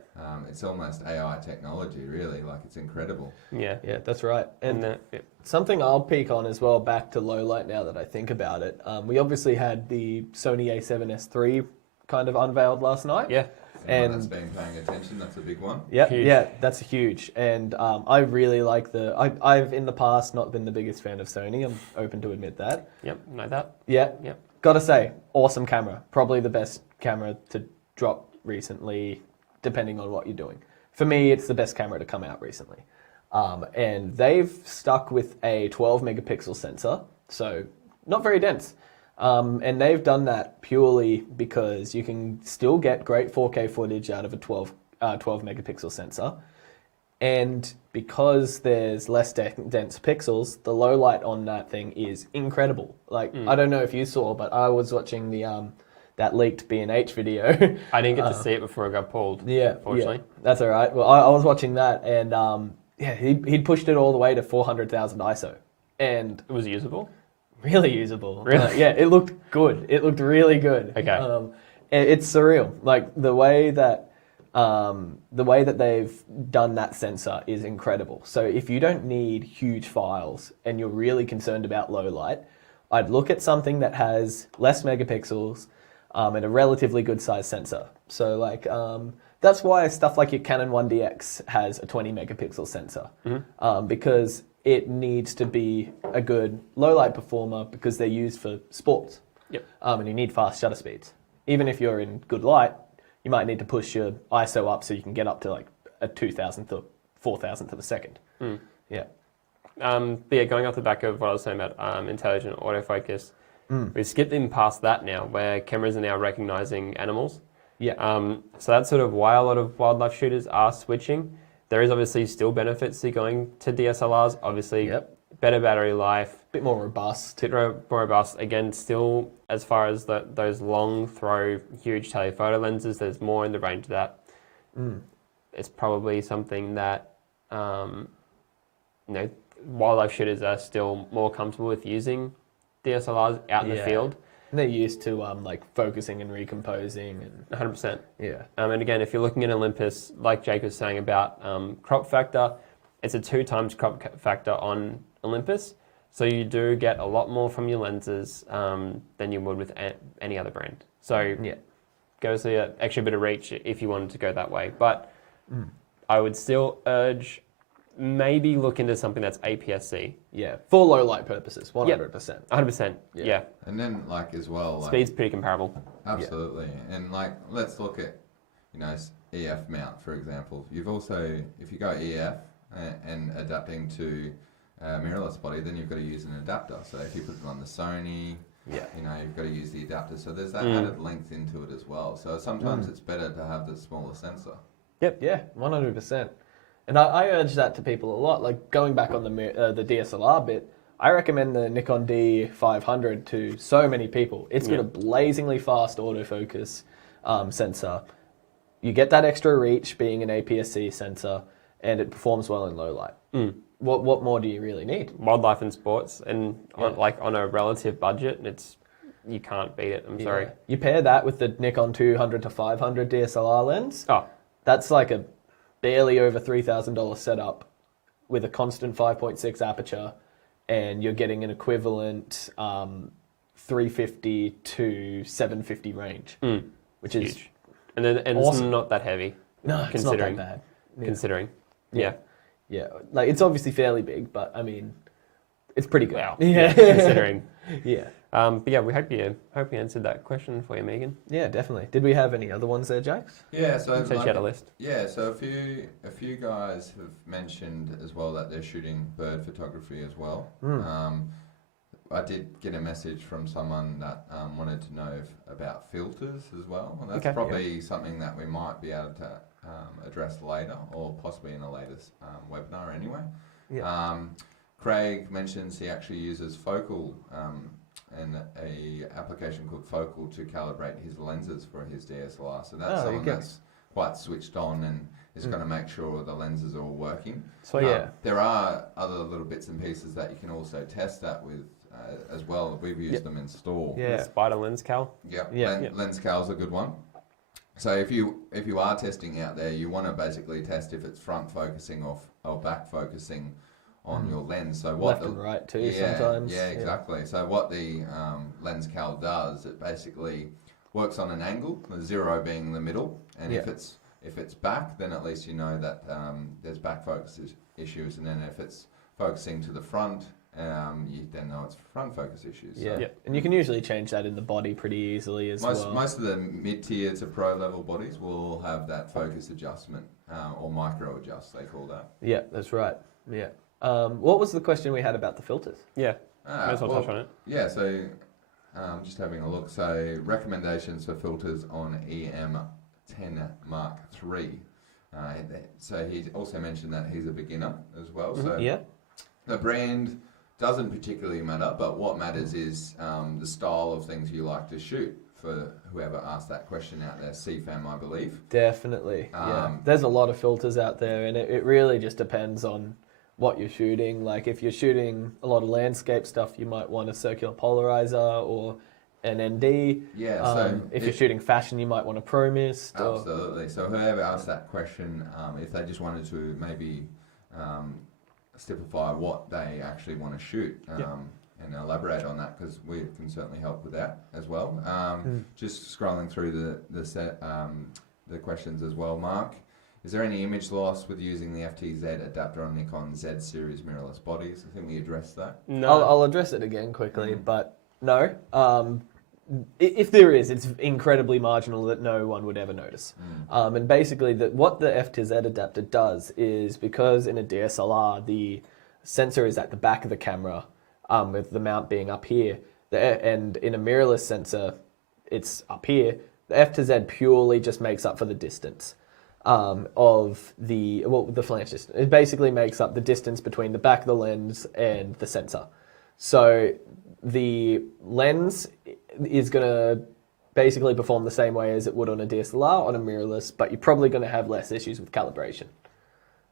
It's almost AI technology, really. Like it's incredible. Yeah. Yeah, that's right. And Yeah. something I'll peek on as well, back to low light now that I think about it. We obviously had the Sony A7s Iii kind of unveiled last night. Yeah. Anyone And- that's been paying attention, that's a big one. Yeah, Huge. yeah, that's huge. And I really like I've in the past not been the biggest fan of Sony. I'm open to admit that. Yep. Know that. Yeah. Yep. Gotta say, awesome camera. Probably the best camera to drop recently, depending on what you're doing. For me, it's the best camera to come out recently. And they've stuck with a 12 megapixel sensor, so not very dense. And they've done that purely because you can still get great 4K footage out of a 12 megapixel sensor. And because there's less dense pixels, the low light on that thing is incredible. Like, I don't know if you saw, but I was watching the that leaked B&H video. I didn't get to see it before I got pulled. Yeah, Fortunately. yeah, that's all right. Well, I was watching that, and he'd pushed it all the way to 400,000 ISO, and It was usable. really usable. Really? Yeah, it looked good. It looked really good. Okay. It's surreal. Like the way that they've done that sensor is incredible. So if you don't need huge files and you're really concerned about low light, I'd look at something that has less megapixels and a relatively good size sensor. So like that's why stuff like your Canon 1DX has a 20 megapixel sensor because it needs to be a good low light performer because they're used for sports. Yep. And you need fast shutter speeds. Even if you're in good light, you might need to push your ISO up so you can get up to like a 2,000th or 4,000th of a second. Yeah. But yeah, going off the back of what I was saying about intelligent autofocus, we've skipped in past that now, where cameras are now recognizing animals. Yeah. So that's sort of why a lot of wildlife shooters are switching. There is obviously still benefits to going to DSLRs. Obviously, better battery life. Bit more robust. More robust. Again, still as far as those long throw, huge telephoto lenses, there's more in the range of that. It's probably something that wildlife shooters are still more comfortable with using DSLRs out in the field. And they're used to like focusing and recomposing and 100%. yeah. And again, if you're looking at Olympus, like Jake was saying about crop factor, it's a 2 times crop factor on Olympus. So you do get a lot more from your lenses than you would with any other brand. So go see an extra bit of reach if you wanted to go that way. But I would still urge maybe look into something that's APS-C. Yeah, for low light purposes, 100%. 100%. Yeah. And then like as well, like, Speed's pretty comparable. absolutely. And like let's look at EF mount for example. You've also if you go EF and adapting to mirrorless body, then you've got to use an adapter. So if you put it on the Sony, you've got to use the adapter. So there's that added length into it as well. So sometimes it's better to have the smaller sensor. Yep. Yeah, 100%. And I urge that to people a lot. Like going back on the DSLR bit, I recommend the Nikon D500 to so many people. It's got a blazingly fast autofocus sensor. You get that extra reach being an APS-C sensor, and it performs well in low light. What more do you really need? Wildlife and sports, and on a relative budget, you can't beat it. I'm sorry. You pair that with the Nikon 200 to 500 DSLR lens. Oh, that's like a barely over $3,000 setup with a constant 5.6 aperture, and you're getting an equivalent 350 to 750 range, which is huge. And awesome. It's not that heavy. No, it's not that bad. Considering, yeah, like it's obviously fairly big, but I mean, it's pretty good. Wow. Yeah, considering. Yeah. But yeah, we hope you answered that question for you, Megan. Yeah, definitely. Did we have any other ones there, Jakes? Yeah, so you had a list. Yeah, so a few guys have mentioned as well that they're shooting bird photography as well. I did get a message from someone that wanted to know about filters as well, and that's probably something that we might be able to address later, or possibly in a latest webinar anyway. Craig mentions he actually uses Focal and a application called Focal to calibrate his lenses for his DSLR. So that's someone that's quite switched on and is going to make sure the lenses are all working. So there are other little bits and pieces that you can also test that with as well. We've used them in store. Yeah, Spider Lens Cal. Lens Cal's a good one. So if you are testing out there, you want to basically test if it's front focusing or back focusing on your lens. So what left and right too sometimes. Yeah, exactly. So what the Lens Cal does, it basically works on an angle, the 0 being the middle, and if it's back, then at least you know that there's back focus issues, and then if it's focusing to the front, you then know it's front focus issues. Yeah, and you can usually change that in the body pretty easily as well. Most of the mid-tier to pro level bodies will have that focus adjustment, or micro adjust, they call that. Yeah, that's right. Yeah. What was the question we had about the filters? Yeah, might as well touch on it. Yeah, so just having a look. So recommendations for filters on EM10 Mark III. So he also mentioned that he's a beginner as well. So the brand doesn't particularly matter, but what matters is the style of things you like to shoot. For whoever asked that question out there, CFAM, I believe. Definitely. There's a lot of filters out there, and it really just depends on what you're shooting. Like if you're shooting a lot of landscape stuff, you might want a circular polarizer or an ND. Yeah, so if you're shooting fashion, you might want a Pro Mist. Absolutely. So whoever asked that question, if they just wanted to maybe stipify what they actually want to shoot and elaborate on that, because we can certainly help with that as well. Just scrolling through the questions as well, Mark. Is there any image loss with using the FTZ adapter on Nikon Z series mirrorless bodies? I think we addressed that. No. I'll address it again quickly, but no. If there is, it's incredibly marginal that no one would ever notice. And basically, what the FTZ adapter does is, because in a DSLR, the sensor is at the back of the camera, with the mount being up here, and in a mirrorless sensor, it's up here, the FTZ purely just makes up for the distance of the flange distance. It basically makes up the distance between the back of the lens and the sensor. So the lens is going to basically perform the same way as it would on a DSLR on a mirrorless, but you're probably going to have less issues with calibration.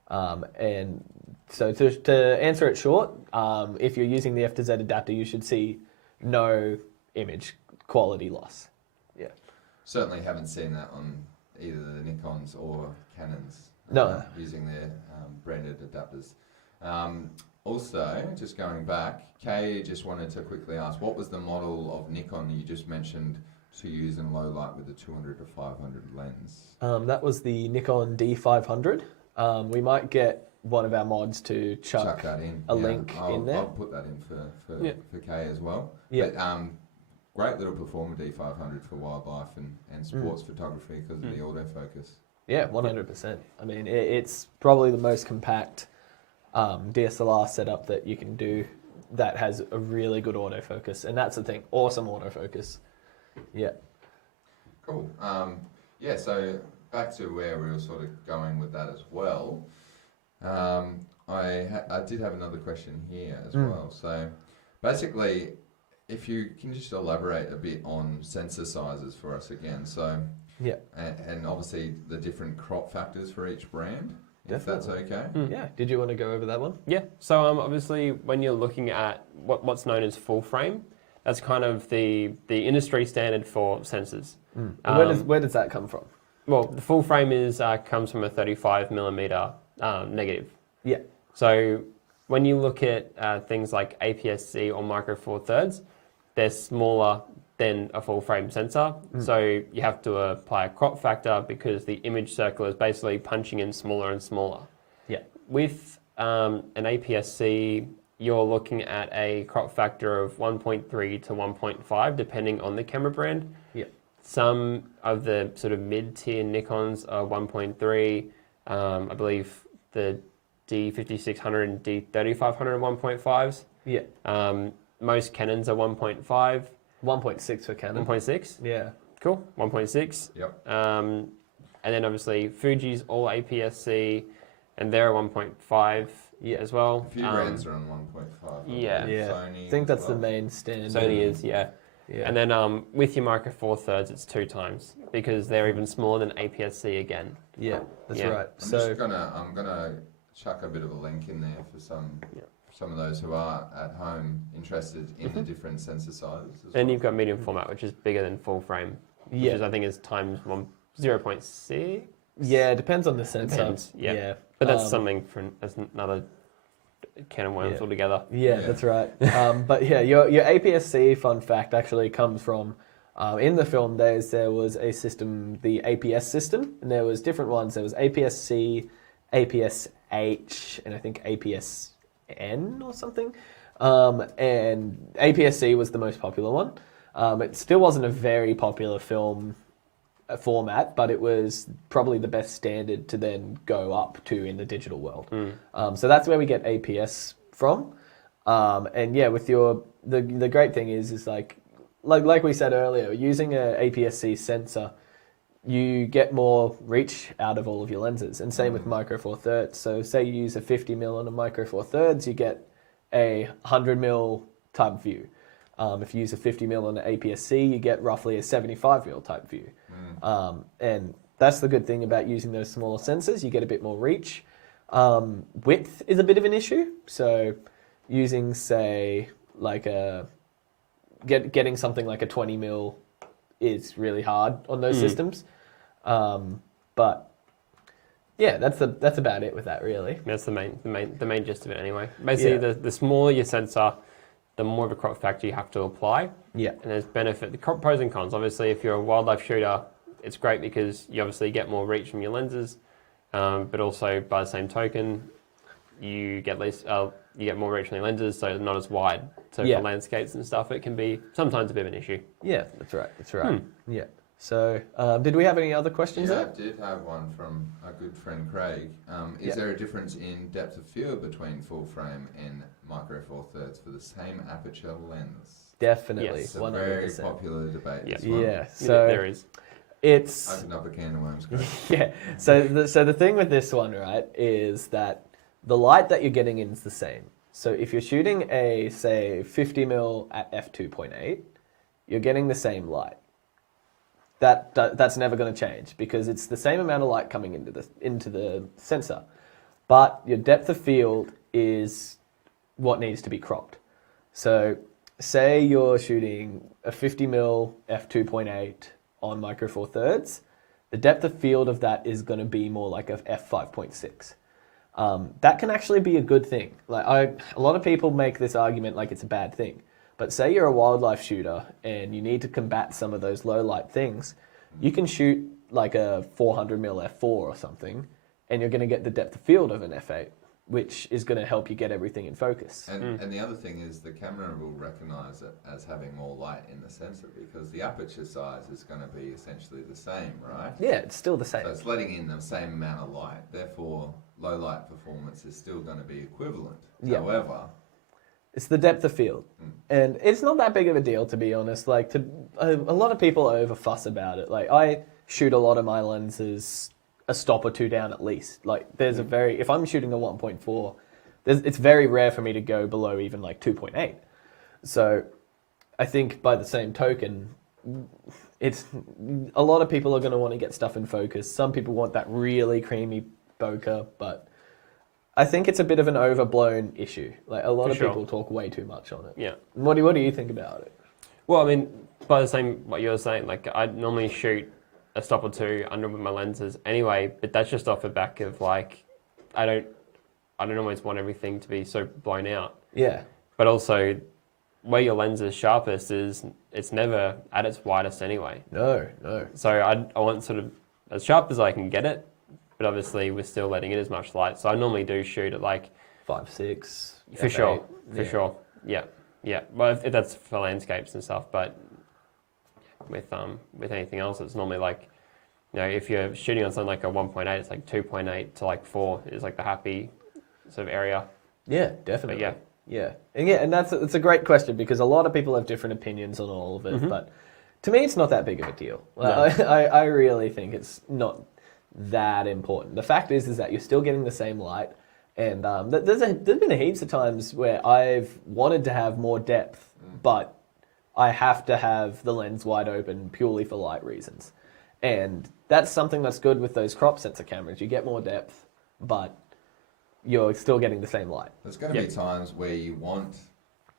And so to answer it short, if you're using the FTZ adapter, you should see no image quality loss. Yeah. Certainly haven't seen that on either the Nikons or Canons using their branded adapters. Also, just going back, Kay just wanted to quickly ask, what was the model of Nikon you just mentioned to use in low light with the 200 to 500 lens? That was the Nikon D500. We might get one of our mods to chuck that in. a link in there. I'll put that in for Kay as well. Yeah. But, great little performer D500 for wildlife and sports photography because of the autofocus. Yeah, 100%. I mean, it's probably the most compact DSLR setup that you can do that has a really good autofocus. And that's the thing, awesome autofocus. Yeah. Cool. So back to where we were sort of going with that as well. I did have another question here as well. So basically, if you can just elaborate a bit on sensor sizes for us again. So yeah, and obviously the different crop factors for each brand, definitely. if that's okay. Yeah. Did you want to go over that one? Yeah. So obviously, when you're looking at what's known as full frame, that's kind of the industry standard for sensors. Where does that come from? Well, the full frame comes from a 35mm negative. Yeah. So when you look at things like APS-C or Micro Four Thirds, they're smaller than a full frame sensor. So you have to apply a crop factor because the image circle is basically punching in smaller and smaller. Yeah. With an APS-C, you're looking at a crop factor of 1.3 to 1.5, depending on the camera brand. Yeah. Some of the sort of mid-tier Nikons are 1.3. I believe the D5600 and D3500 are 1.5s. Yeah. Most Canons are 1.5. 1.6 for Canon. 1.6? Yeah. Cool. 1.6. Yep. And then obviously Fuji's all APS-C, and they're 1.5 as well. A few brands are on 1.5. Yeah. Yeah. Sony I think that's as the well. main standard. Sony is, yeah. Yeah. And then with your Micro Four Thirds, it's 2 times because they're even smaller than APS-C again. Yeah, that's Yeah. right. I'm gonna chuck a bit of a link in there for some of those who are at home interested in the different sensor sizes. And you've got medium format, which is bigger than full frame, which is, I think, is times 0.6. Yeah, it depends on the sensor. Depends, yeah. Yeah. But that's something that's another Canon worms altogether. Yeah, that's right. But yeah, your APS-C fun fact actually comes from in the film days. There was a system, the APS system, and there was different ones. There was APS-C, APS-H, and I think APS-N or something. And APS-C was the most popular one. It still wasn't a very popular film format, but it was probably the best standard to then go up to in the digital world. So that's where we get APS from. And yeah, with the great thing is like we said earlier, using a APS-C sensor, you get more reach out of all of your lenses, and same with Micro Four Thirds. So say you use a 50mm on a Micro Four Thirds, you get a 100mm type view. If you use a 50mm on an APS-C, you get roughly a 75mm type view. And that's the good thing about using those smaller sensors. You get a bit more reach. Width is a bit of an issue. So using, say, like getting something like a 20mm is really hard on those systems. But yeah, that's about it with that, really. That's the main gist of it anyway. Basically, the smaller your sensor, the more of a crop factor you have to apply. Yeah. And there's benefit, the pros and cons. Obviously, if you're a wildlife shooter, it's great because you obviously get more reach from your lenses, but also by the same token, you get more reach from your lenses, so not as wide. So for landscapes and stuff, it can be sometimes a bit of an issue. Yeah, that's right. Yeah. So, did we have any other questions Yeah, there? I did have one from a good friend Craig. Is there a difference in depth of field between full frame and micro four thirds for the same aperture lens? Definitely, Yes. It's a 100%. very popular debate. Yeah. This one. Yeah, so There is. it's Opened up a can of worms, Craig. yeah. So the thing with this one, right, is that the light that you're getting in is the same. So if you're shooting a, say, 50mm at f2.8, you're getting the same light. That's never going to change because it's the same amount of light coming into the sensor, but your depth of field is what needs to be cropped. So say you're shooting a 50mm f2.8 on micro four thirds, the depth of field of that is going to be more like a f5.6. That can actually be a good thing. Like a lot of people make this argument like it's a bad thing. But say you're a wildlife shooter and you need to combat some of those low light things, you can shoot like a 400mm f4 or something, and you're going to get the depth of field of an f8, which is going to help you get everything in focus. And the other thing is the camera will recognize it as having more light in the sensor because the aperture size is going to be essentially the same, right? Yeah, it's still the same. So it's letting in the same amount of light. Therefore, low light performance is still going to be equivalent. Yeah. However, It's the depth of field. And it's not that big of a deal, to be honest. Like, a lot of people over fuss about it. Like, I shoot a lot of my lenses a stop or two down at least. Like, there's if I'm shooting a 1.4, it's very rare for me to go below even like 2.8. So I think by the same token, it's a lot of people are going to want to get stuff in focus. Some people want that really creamy bokeh, but I think it's a bit of an overblown issue. Like a lot of people talk way too much on it. Yeah. What do you think about it? Well, I mean, by the same what you were saying, like I normally shoot a stop or two under with my lenses anyway, but that's just off the back of like I don't always want everything to be so blown out. Yeah. But also, where your lens is sharpest is it's never at its widest anyway. No. So I want sort of as sharp as I can get it, but obviously we're still letting in as much light. So I normally do shoot at like 5, 6. for sure, yeah. sure, yeah. Well, if that's for landscapes and stuff, but with anything else, it's normally like, you know, if you're shooting on something like a 1.8, it's like 2.8 to like 4 is like the happy sort of area. Yeah, definitely. But Yeah, and that's a great question because a lot of people have different opinions on all of it. But to me, it's not that big of a deal. Like, I really think it's not that important. The fact is that you're still getting the same light, and there's been heaps of times where I've wanted to have more depth, but I have to have the lens wide open purely for light reasons, and that's something that's good with those crop sensor cameras. You get more depth, but you're still getting the same light. there's going to be times where you want,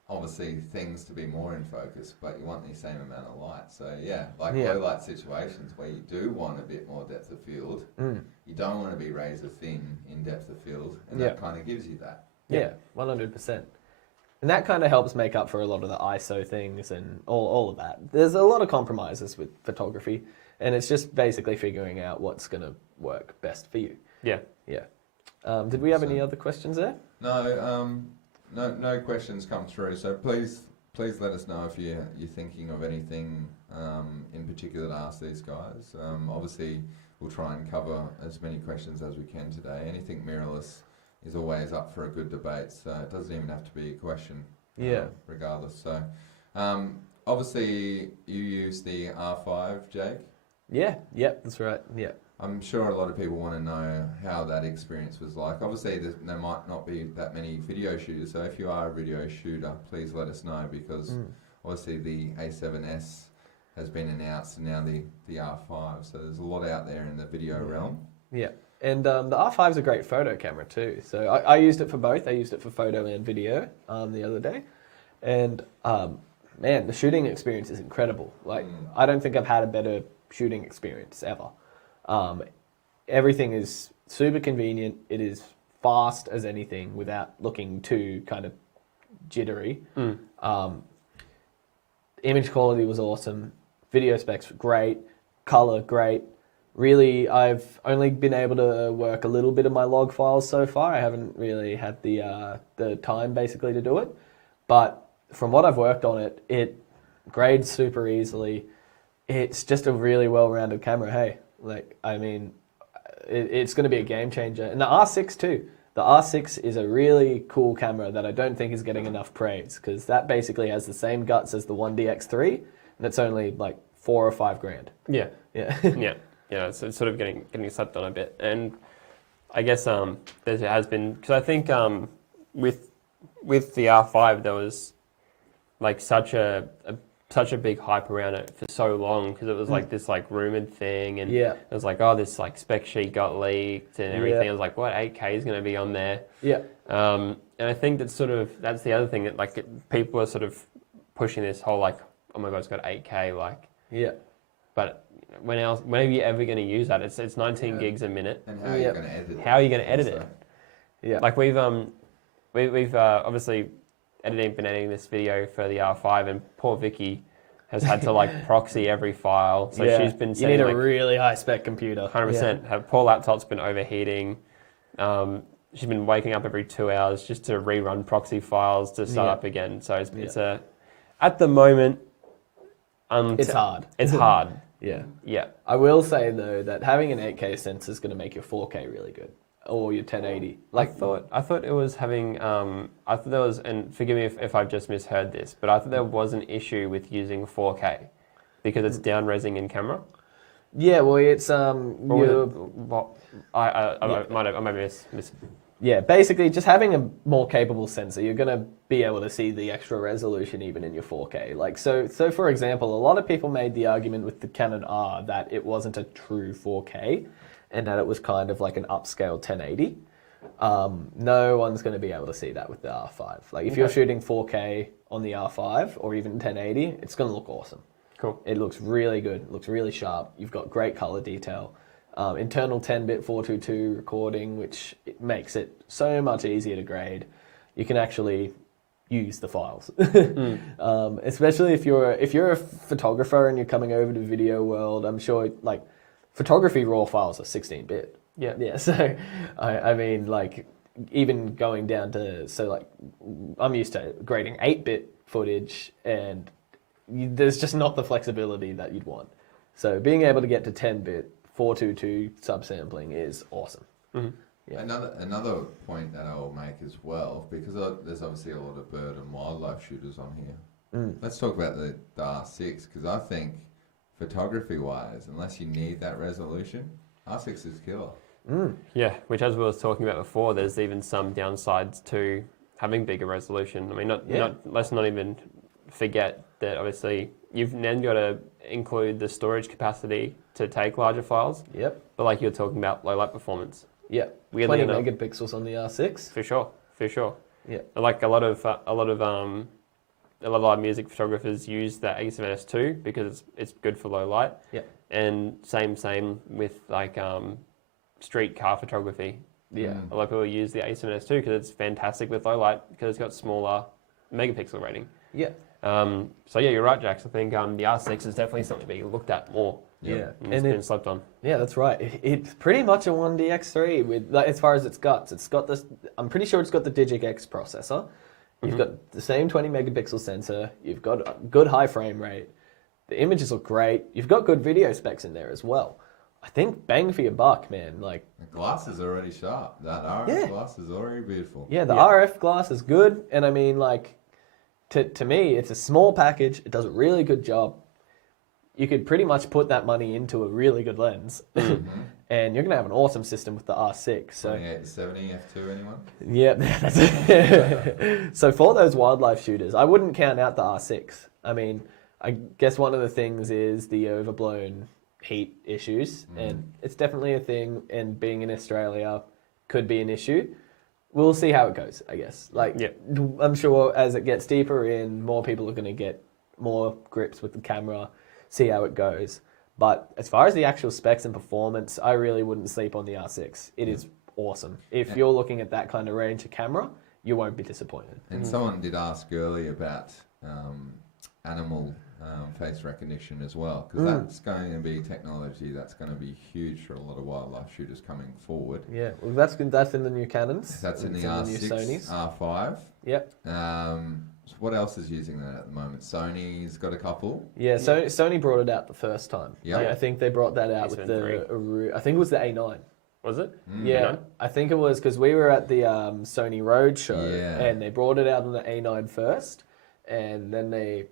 obviously, things to be more in focus, but you want the same amount of light. So yeah, like low light situations where you do want a bit more depth of field, you don't want to be razor thin in depth of field, and that kind of gives you that. Yeah, 100%. And that kind of helps make up for a lot of the ISO things and all of that. There's a lot of compromises with photography, and it's just basically figuring out what's going to work best for you. Yeah. Did we have any other questions there? No questions come through. So please let us know if you're thinking of anything in particular to ask these guys. Obviously, we'll try and cover as many questions as we can today. Anything mirrorless is always up for a good debate, so it doesn't even have to be a question. Regardless. So obviously, you use the R5, Jake. Yep, that's right. Yeah. I'm sure a lot of people want to know how that experience was like. Obviously, there might not be that many video shooters, so if you are a video shooter, please let us know because obviously the A7s has been announced and now the R5, so there's a lot out there in the video realm. Yeah. And the R5 is a great photo camera too. So I used it for both. I used it for photo and video the other day. And man, the shooting experience is incredible. Like, I don't think I've had a better shooting experience ever. Everything is super convenient. It is fast as anything without looking too kind of jittery. Image quality was awesome. Video specs were great. Color, great. Really, I've only been able to work a little bit of my log files so far. I haven't really had the time basically to do it. But from what I've worked on it, it grades super easily. It's just a really well-rounded camera. Hey, like, I mean, it's going to be a game changer. And the R6 too. The R6 is a really cool camera that I don't think is getting enough praise, because that basically has the same guts as the 1DX3, and it's only like $4 or $5 grand. Yeah. Yeah. Yeah, it's sort of getting slept on a bit. And I guess there has been, because I think with the R5 there was like such a big hype around it for so long, because it was like this like rumored thing, and it was like, oh, this like spec sheet got leaked and everything. I was like, what, 8K is going to be on there? Yeah. And I think that's the other thing, that like people are sort of pushing this whole like, oh my god, it's got 8K, like. Yeah. But when are you ever going to use that? It's 19 gigs a minute. And how are you going to edit it? How are you going to edit it? Yeah. Like we've obviously been editing this video for the R5, and poor Vicky has had to like proxy every file. So she's been you need a like, really high spec computer. 100%. Her poor laptop's been overheating. She's been waking up every 2 hours just to rerun proxy files to start up again. So it's at the moment, it's hard. It's hard. Yeah. I will say though that having an 8K sensor is going to make your 4K really good, or your 1080. Like, I thought it was having. I thought there was, and forgive me if I've just misheard this, but I thought there was an issue with using 4K because it's down resing in camera. Yeah, well, it's I might miss. Yeah, basically just having a more capable sensor, you're going to be able to see the extra resolution even in your 4K. Like, so for example, a lot of people made the argument with the Canon R that it wasn't a true 4K and that it was kind of like an upscale 1080. No one's going to be able to see that with the R5. Like, if you're shooting 4K on the R5 or even 1080, it's going to look awesome. Cool. It looks really good. It looks really sharp. You've got great color detail. Internal 10-bit 422 recording, which makes it so much easier to grade. You can actually use the files, especially if you're a photographer and you're coming over to video world. I'm sure like photography raw files are 16-bit. Yeah. So I mean, like, even going down to, so like I'm used to grading 8-bit footage, and there's just not the flexibility that you'd want. So being able to get to 10-bit 422 subsampling is awesome. Yeah. Another point that I'll make as well, because there's obviously a lot of bird and wildlife shooters on here. Let's talk about the R6, because I think photography-wise, unless you need that resolution, R6 is killer. Yeah, which, as we were talking about before, there's even some downsides to having bigger resolution. I mean, let's not even forget that obviously you've then got to include the storage capacity to take larger files. Yep. But like you're talking about, low light performance. Yeah. 20 megapixels on the R6. For sure. Yeah. Like a lot of live music photographers use the A7s II because it's good for low light. Yeah. And same with like street car photography. Yeah. A lot of people use the A7s II because it's fantastic with low light because it's got smaller megapixel rating. Yeah. So yeah, you're right, Jax. I think the R6 is definitely something being looked at more. Yeah, and it's been slept on. Yeah, that's right. It's pretty much a 1DX3 with, like, as far as its guts. It's got this. I'm pretty sure it's got the Digic X processor. You've got the same 20 megapixel sensor. You've got a good high frame rate. The images look great. You've got good video specs in there as well. I think bang for your buck, man. Like, the glass is already sharp. That RF glass is already beautiful. Yeah, the RF glass is good, and I mean, like, to me, it's a small package. It does a really good job. You could pretty much put that money into a really good lens, and you're going to have an awesome system with the R6. So 2870 f2, anyone? Yeah, that's it. So for those wildlife shooters, I wouldn't count out the R6. I mean, I guess one of the things is the overblown heat issues, and it's definitely a thing. And being in Australia could be an issue. We'll see how it goes, I guess. Like, I'm sure as it gets deeper in, more people are going to get more grips with the camera, see how it goes. But as far as the actual specs and performance, I really wouldn't sleep on the R6. It is awesome. If you're looking at that kind of range of camera, you won't be disappointed. And someone did ask earlier about animal face recognition as well, because that's going to be technology that's going to be huge for a lot of wildlife shooters coming forward. Yeah, well, that's in the new Canons. That's in the new R6, Sonys. R5. Yep. So what else is using that at the moment? Sony's got a couple. Yeah, so Sony brought it out the first time. Yep. I think they brought that out with I think it was the A9. Was it? Yeah, A9? I think it was because we were at the Sony Road show, Yeah. and they brought it out on the A9 first, and then they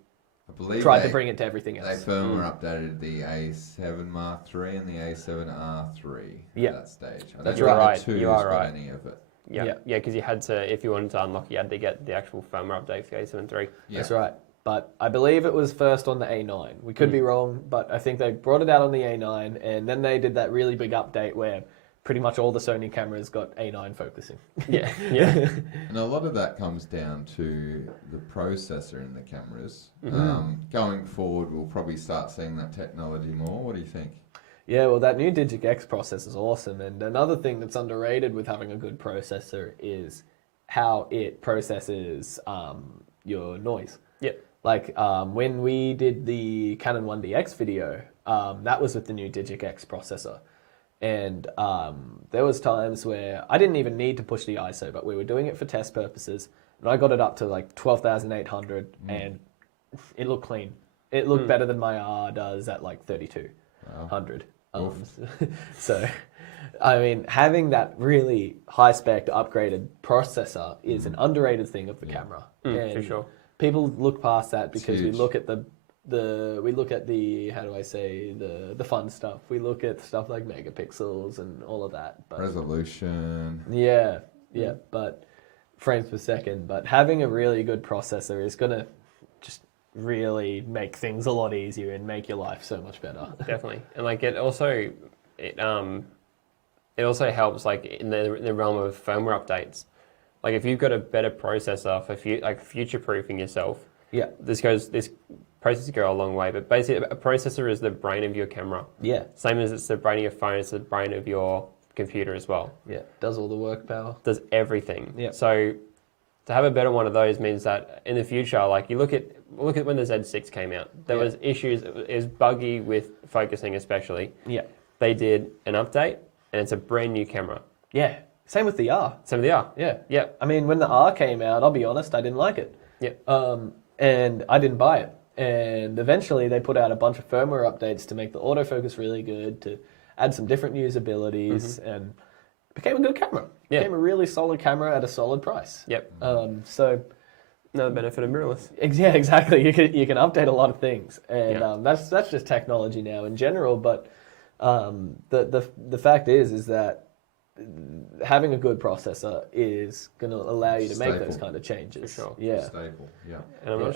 I believe tried they, to bring it to everything They else. firmware updated the A7 Mark III and the A7R3 Yeah. at that stage. I That's don't think right. the 2's You are got right. any of it. Yeah, because you had to, if you wanted to unlock, you had to get the actual firmware update for the A7 III. Yeah. That's right. But I believe it was first on the A9. We could be wrong, but I think they brought it out on the A9, and then they did that really big update where pretty much all the Sony cameras got A9 focusing. Yeah. And a lot of that comes down to the processor in the cameras. Going forward, we'll probably start seeing that technology more. What do you think? Yeah, well, that new Digic X processor is awesome. And another thing that's underrated with having a good processor is how it processes your noise. Yep. Like when we did the Canon 1DX video, that was with the new Digic X processor. And there was times where I didn't even need to push the ISO, but we were doing it for test purposes. And I got it up to like 12,800 and it looked clean. It looked better than my R does at like 3,200. So, I mean, having that really high-spec upgraded processor is an underrated thing of the camera. And For sure. people look past that because we huge. look at the how do I say the fun stuff. We look at stuff like megapixels and all of that. But Resolution. yeah, but frames per second. But having a really good processor is gonna just really make things a lot easier and make your life so much better. Definitely, and like it also helps like in the realm of firmware updates. Like if you've got a better processor for future proofing yourself, Yeah, this processors go a long way. But basically, a processor is the brain of your camera. yeah, Same as it's the brain of your phone, it's the brain of your computer as well. yeah. Does all the work power. Does everything. Yeah. So to have a better one of those means that in the future, like you look at when the Z6 came out, there was issues. It was buggy with focusing, especially. Yeah, They did an update, and it's a brand new camera. yeah. Same with the R. Some of the R. Yeah, Yeah. I mean, when the R came out, I'll be honest, I didn't like it. Yeah. And I didn't buy it. And eventually they put out a bunch of firmware updates to make the autofocus really good, to add some different usabilities, and it became a good camera. Yeah. Became a really solid camera at a solid price. Yep. So, Another benefit of mirrorless. yeah, exactly. You can update a lot of things, and Yeah. that's just technology now in general. But the fact is that having a good processor is going to allow you to make those kind of changes. For sure. Yeah. Staple. Yeah. And I'm not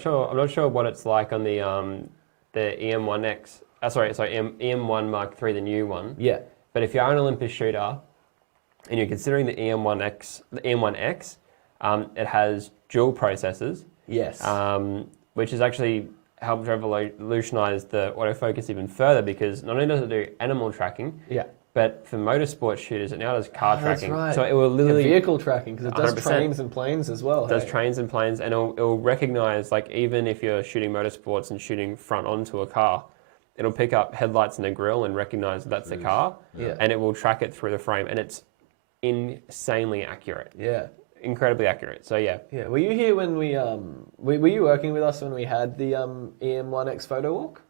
sure what it's like on the EM1X. EM1 Mark III, the new one. Yeah. But if you're an Olympus shooter and you're considering the EM1X, it has dual processors, Yes. which has actually helped revolutionize the autofocus even further, because not only does it do animal tracking, yeah. but for motorsport shooters, it now does car That's tracking. right. So it will literally vehicle tracking, because it does 100%. trains and planes as well. It does hey? trains and planes, and it'll recognize, like, even if you're shooting motorsports and shooting front onto a car, it'll pick up headlights and a grille and recognize that's the car, Yeah. and it will track it through the frame, and it's insanely accurate, Yeah. incredibly accurate. So yeah, Yeah. Were you here when were you working with us when we had the EM1X photo walk?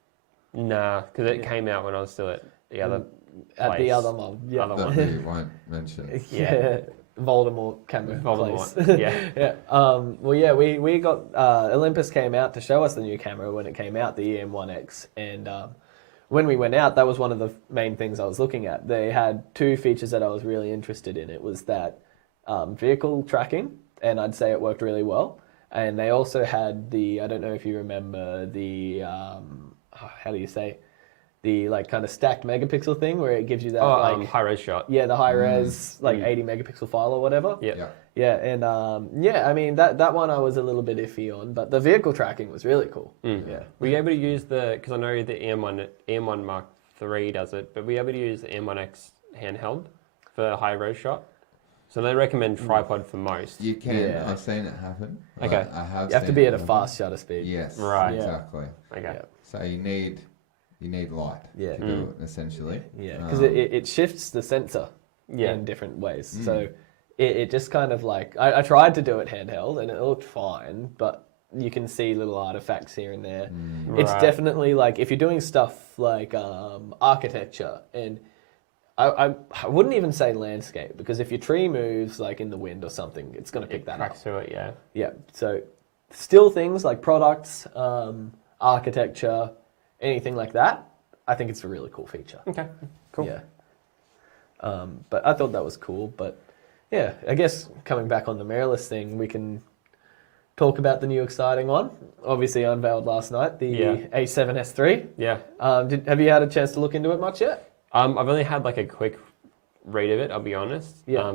nah, because it came out when I was still at the other At the place. other one. Yeah. Other That one. we won't mention. Yeah. Voldemort camera Voldemort, place. yeah. Yeah. Well, yeah, we got Olympus came out to show us the new camera when it came out, the EM1X, and when we went out, that was one of the main things I was looking at. They had two features that I was really interested in. It was that vehicle tracking, and I'd say it worked really well. And they also had I don't know if you remember the, how do you say? the like kind of stacked megapixel thing where it gives you that high res shot. yeah, the high res like 80 megapixel file or whatever. Yeah. Yeah. Yeah, and yeah, I mean that one I was a little bit iffy on, but the vehicle tracking was really cool. Yeah. Were you able to use because I know the EM1 Mark III does it, but were you able to use the EM1X handheld for high res shot? So they recommend tripod for most. You can. Yeah. I've seen it happen. Okay. I have. You have to seen be it at a happen. fast shutter speed. Yes. Right. Yeah. Exactly. Okay. Yeah. So you need light Yeah. to do it essentially. Yeah, because it shifts the sensor Yeah. in different ways. So it just kind of like, I tried to do it handheld and it looked fine, but you can see little artifacts here and there. It's Right. definitely like, if you're doing stuff like architecture, and I wouldn't even say landscape, because if your tree moves like in the wind or something, it's going to pick that up. Tracks through it, yeah. Yeah, so still things like products, architecture, anything like that, I think it's a really cool feature. Okay, cool. Yeah. But I thought that was cool. But yeah, I guess coming back on the mirrorless thing, we can talk about the new exciting one. Obviously unveiled last night, the A7s III. Yeah. Have you had a chance to look into it much yet? I've only had like a quick read of it, I'll be honest. Yeah.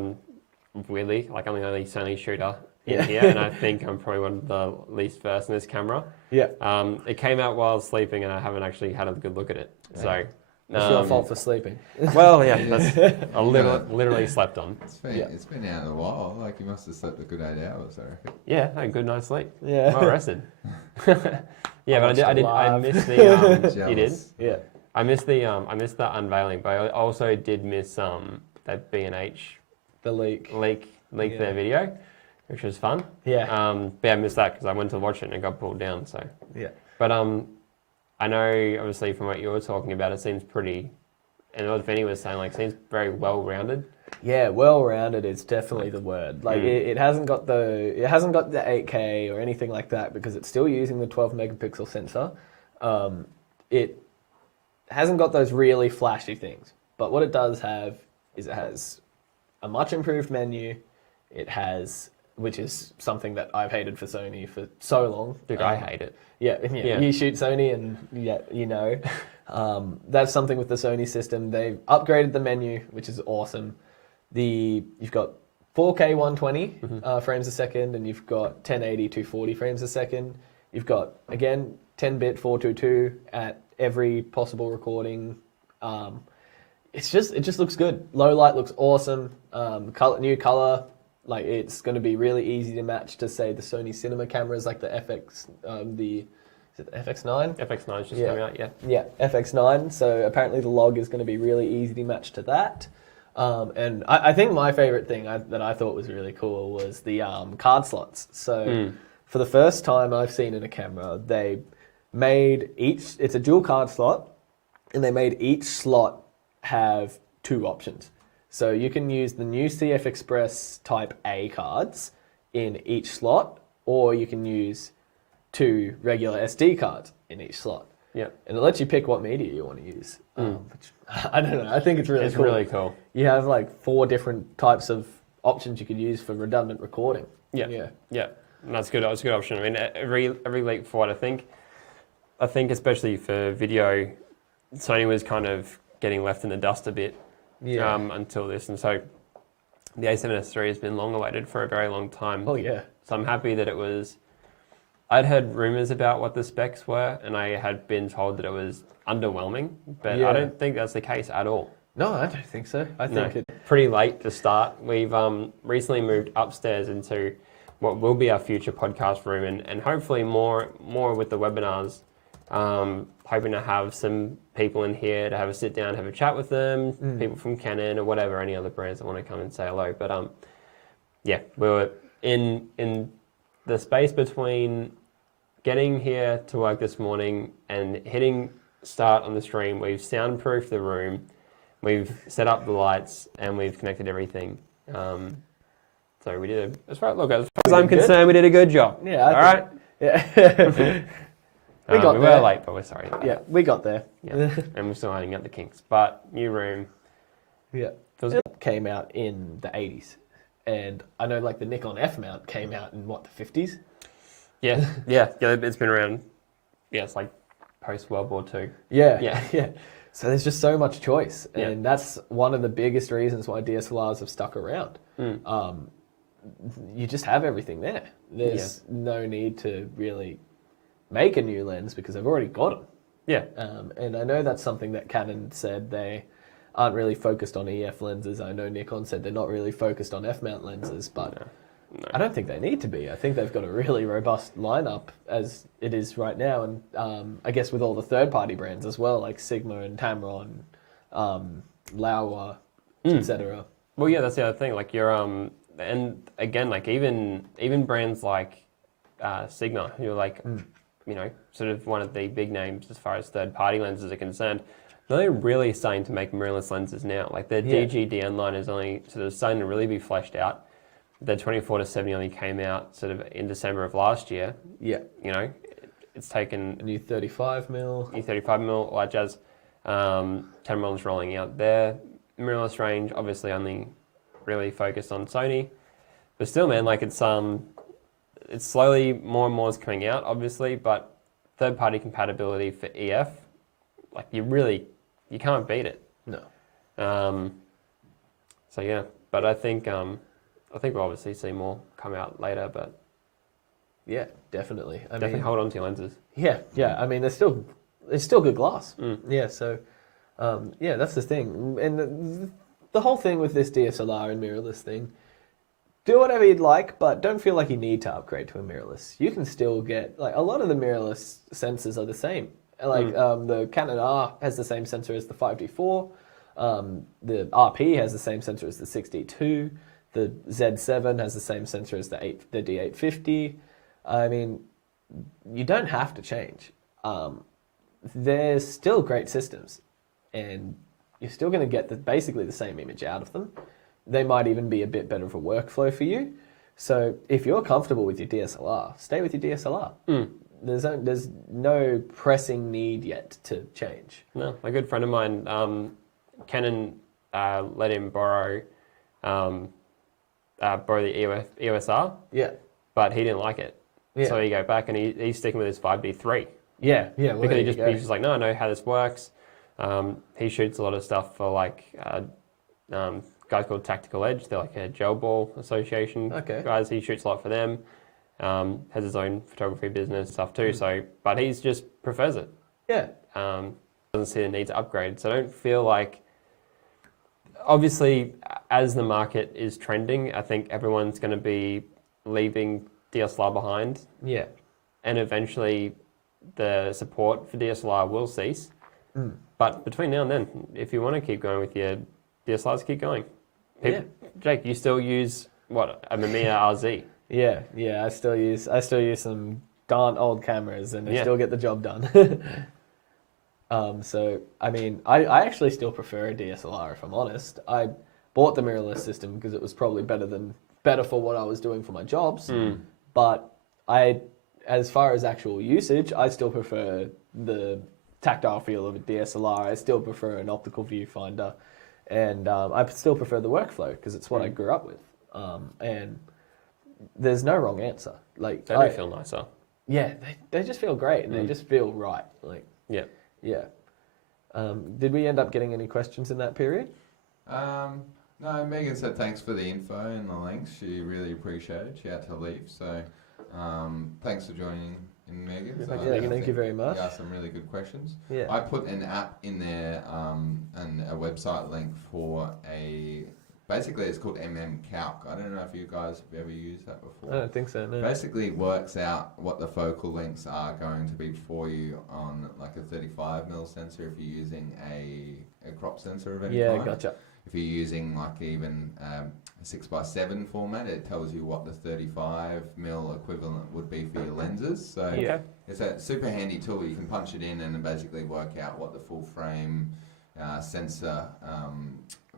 Really, like I'm the only Sony shooter in Yeah. here, and I think I'm probably one of the least versed in this camera. Yeah. It came out while I was sleeping, and I haven't actually had a good look at it. So, It's your fault for sleeping. well, yeah, that's I literally slept on. It's been out a while. Like you must have slept a good 8 hours, I reckon. Yeah, had a good night's sleep. Yeah. Well rested. Yeah, but I live. missed the. You did. Jealous. Yeah. I missed the unveiling, but I also did miss that B&H The leak. leak Yeah. their video, which was fun. Yeah. But yeah, I missed that because I went to watch it and it got pulled down. So, Yeah. but I know obviously from what you were talking about, it seems pretty, and what Vinny was saying, like, seems very well rounded. Yeah, well-rounded is definitely the word. Like it hasn't got the 8K or anything like that because it's still using the 12 megapixel sensor. It hasn't got those really flashy things, but what it does have is it has a much improved menu. It has, which is something that I've hated for Sony for so long. Dude, I hate it. Yeah, Yeah. you shoot Sony and yeah, you know. That's something with the Sony system. They've upgraded the menu, which is awesome. You've got 4K 120 frames a second, and you've got 1080 240 frames a second. You've got, again, 10-bit 422 at every possible recording. It just looks good. Low light looks awesome. New color, like it's going to be really easy to match to say the Sony cinema cameras, like the FX, is it the FX9? FX9's just Yeah. coming out, yeah. Yeah, FX9. So apparently the log is going to be really easy to match to that. And I think my favorite thing that I thought was really cool was the card slots. So for the first time I've seen in a camera, they made it's a dual card slot, and they made each slot have two options. So you can use the new CF Express Type A cards in each slot, or you can use two regular SD cards in each slot. Yeah. And it lets you pick what media you want to use. Which, I don't know. I think it's really It's cool. really cool. You have like 4 different types of options you could use for redundant recording. Yeah. Yeah. Yeah. And that's good. That's a good option. I mean, every leap forward, I think especially for video, Sony was kind of getting left in the dust a bit until this. And so the A7s III has been long awaited for a very long time. Oh yeah. So I'm happy that it was. I'd heard rumors about what the specs were, and I had been told that it was underwhelming, but Yeah. I don't think that's the case at all. No, I don't think so. I think it. Pretty late to start. We've recently moved upstairs into what will be our future podcast room, and hopefully more with the webinars. Hoping to have some people in here to have a sit down, have a chat with them, people from Canon or whatever, any other brands that want to come and say hello. But yeah, we were in the space between getting here to work this morning and hitting start on the stream. We've soundproofed the room, we've set up the lights, and we've connected everything. So we did as far as I'm concerned, we did a good job. Yeah. All right. Yeah. We got we there. were late, but we're sorry. Yeah, we got there. Yeah. And we're still ironing out the kinks. But new room. Yeah. Feels It came out in the 80s. And I know like the Nikon F mount came out in what, the 50s? Yeah, yeah. It's been around. Yeah, it's like post World War II. Yeah, Yeah. yeah. So there's just so much choice, Yeah. and that's one of the biggest reasons why DSLRs have stuck around. You just have everything there. There's no need to really make a new lens because they've already got them. Yeah. And I know that's something that Canon said they aren't really focused on EF lenses. I know Nikon said they're not really focused on F-mount lenses, but No. I don't think they need to be. I think they've got a really robust lineup as it is right now, and I guess with all the third-party brands as well, like Sigma and Tamron, Laowa, etc. Well, yeah, that's the other thing. Like you're and again, like even brands like Sigma, who are like you know, sort of one of the big names as far as third-party lenses are concerned. They're really starting to make mirrorless lenses now. Like their DG-DN line is only sort of starting to really be fleshed out. The 24-70 only came out sort of in December of last year. Yeah. You know, it's taken A new 35mm. new 35mm, all that jazz. Tamron's rolling out their mirrorless range, obviously only really focused on Sony. But still, man, like it's slowly more and more is coming out, obviously, but third-party compatibility for EF, like you can't beat it. No. So yeah, but I think we'll obviously see more come out later, but Yeah, definitely. I definitely mean, hold on to your lenses. yeah. I mean, it's still good glass. Yeah. So, yeah, that's the thing. And the whole thing with this DSLR and mirrorless thing, do whatever you'd like, but don't feel like you need to upgrade to a mirrorless. You can still get, like, a lot of the mirrorless sensors are the same. Like, the Canon R has the same sensor as the 5D4. The RP has the same sensor as the 6D2. The Z7 has the same sensor as the D850. I mean, you don't have to change. They're still great systems, and you're still going to get basically the same image out of them. They might even be a bit better of a workflow for you. So if you're comfortable with your DSLR, stay with your DSLR. There's no pressing need yet to change. No, a good friend of mine, Canon let him borrow the EOS R, Yeah. but he didn't like it. Yeah. So he go back and he's sticking with his 5D3. Yeah. Well, Because there he's you go. just like, no, I know how this works. He shoots a lot of stuff for like guys called Tactical Edge. They're like a gel ball association guys. He shoots a lot for them. Has his own photography business stuff too. So, but he's just prefers it. Yeah. Doesn't see the need to upgrade. So I don't feel like. Obviously, as the market is trending, I think everyone's going to be leaving DSLR behind. Yeah. And eventually the support for DSLR will cease. But between now and then, if you want to keep going with your DSLRs, keep going. Jake, you still use, what, a Mamiya RZ? Yeah. I still use some darn old cameras, and they still get the job done. So, I mean, I actually still prefer a DSLR, if I'm honest. I bought the mirrorless system because it was probably better for what I was doing for my jobs. But as far as actual usage, I still prefer the tactile feel of a DSLR. I still prefer an optical viewfinder. And I still prefer the workflow because it's what I grew up with. And there's no wrong answer. Like They do feel nicer. Yeah, they just feel great, and they just feel right. Like, Yeah. yeah. Did we end up getting any questions in that period? No, Megan said thanks for the info and the links. She really appreciated it. She had to leave, so thanks for joining in, Megan. So Thank you very much. You asked some really good questions. Yeah. I put an app in there and a website link for basically it's called Calc. I don't know if you guys have ever used that before. I don't think so, no. Basically it works out what the focal lengths are going to be for you on like a 35mm sensor if you're using a crop sensor of any kind. Yeah, gotcha. If you're using like even a 6x7 format, it tells you what the 35mm equivalent would be for your lenses. So it's a super handy tool. You can punch it in and then basically work out what the full frame sensor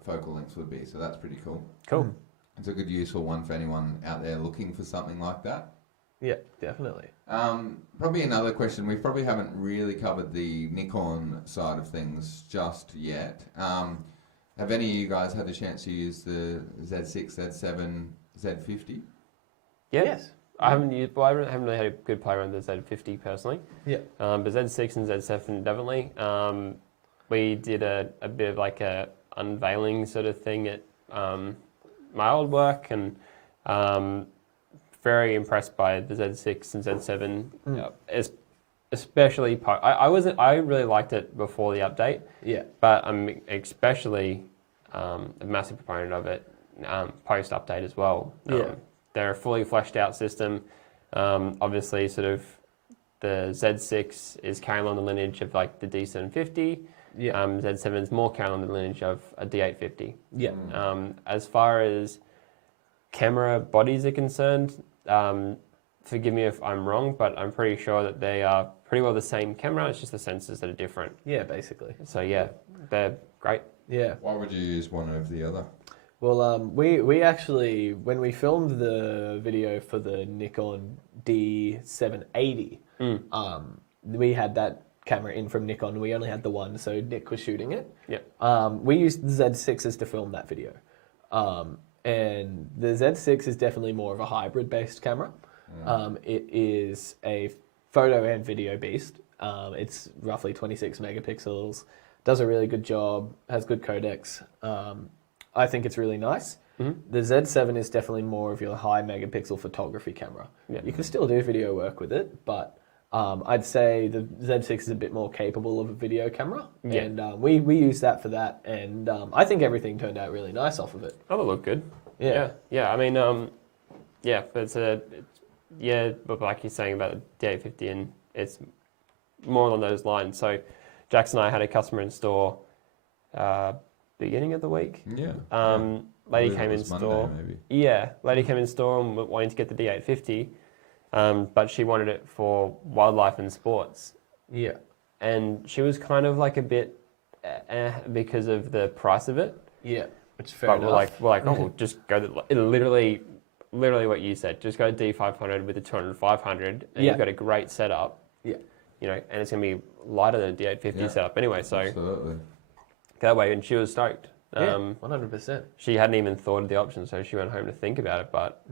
focal lengths would be. So that's pretty cool. Cool. It's a good useful one for anyone out there looking for something like that. Yeah, definitely. Probably another question. We probably haven't really covered the Nikon side of things just yet. Have any of you guys had a chance to use the Z6, Z7, Z50? Yes. I haven't used, well, I haven't really had a good play around the Z50 personally. Yeah. But Z6 and Z7 definitely. We did a bit of like a unveiling sort of thing at my old work, and very impressed by the Z6 and Z7. Especially, I really liked it before the update. Yeah. But I'm especially a massive proponent of it post update as well. Yeah. They're a fully fleshed out system. Obviously, sort of the Z6 is carrying on the lineage of like the D750. Yeah. Z7 is more carrying on the lineage of a D850. Yeah. As far as camera bodies are concerned, forgive me if I'm wrong, but I'm pretty sure that they are pretty well the same camera. It's just the sensors that are different. Yeah, basically. So yeah, they're great. Yeah. Why would you use one over the other? Well, we actually, when we filmed the video for the Nikon D780, we had that camera in from Nikon. We only had the one, so Nick was shooting it. Yeah. We used the Z6s to film that video. And the Z6 is definitely more of a hybrid-based camera. It is a photo and video beast. It's roughly 26 megapixels, does a really good job, has good codecs. I think it's really nice. The Z7 is definitely more of your high megapixel photography camera. Yeah. You can still do video work with it, but I'd say the Z6 is a bit more capable of a video camera. Yeah. And we use that for that, and I think everything turned out really nice off of it. Oh, they look good. Yeah. Yeah. I mean, yeah, but but like you're saying about the D850, and it's more along those lines. So Jackson and I had a customer in store beginning of the week. Yeah. Lady came in store. Maybe. Yeah, lady came in store and wanting to get the D850, but she wanted it for wildlife and sports. Yeah. And she was kind of like a bit because of the price of it. Yeah. Which is fair But enough. we're like, oh, we'll just go to literally what you said. Just go to D500 with the 200-500, and you've got a great setup. Yeah. You know, and it's gonna be lighter than a D850 setup anyway. So Absolutely. that way, and she was stoked. Yeah, 100%. She hadn't even thought of the option, so she went home to think about it. But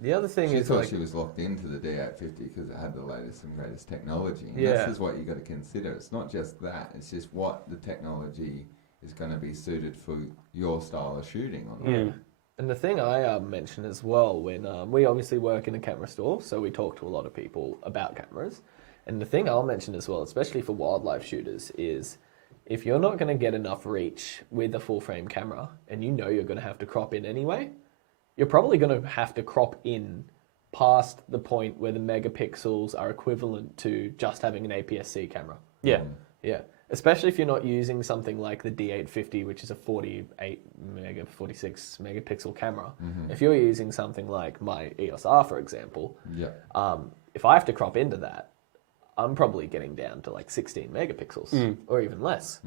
The other thing She is thought like, she was locked into the D850 because it had the latest and greatest technology. And Yeah. this is what you got to consider. It's not just that. It's just what the technology is going to be suited for your style of shooting on. yeah. And the thing I mentioned as well, when we obviously work in a camera store, so we talk to a lot of people about cameras. And the thing I'll mention as well, especially for wildlife shooters, is if you're not going to get enough reach with a full frame camera, and you know you're going to have to crop in anyway, you're probably going to have to crop in past the point where the megapixels are equivalent to just having an APS-C camera. yeah, Yeah, especially if you're not using something like the D850, which is a 46 megapixel camera. If you're using something like my EOS R, for example, Yeah. if I have to crop into that, I'm probably getting down to like 16 megapixels or even less,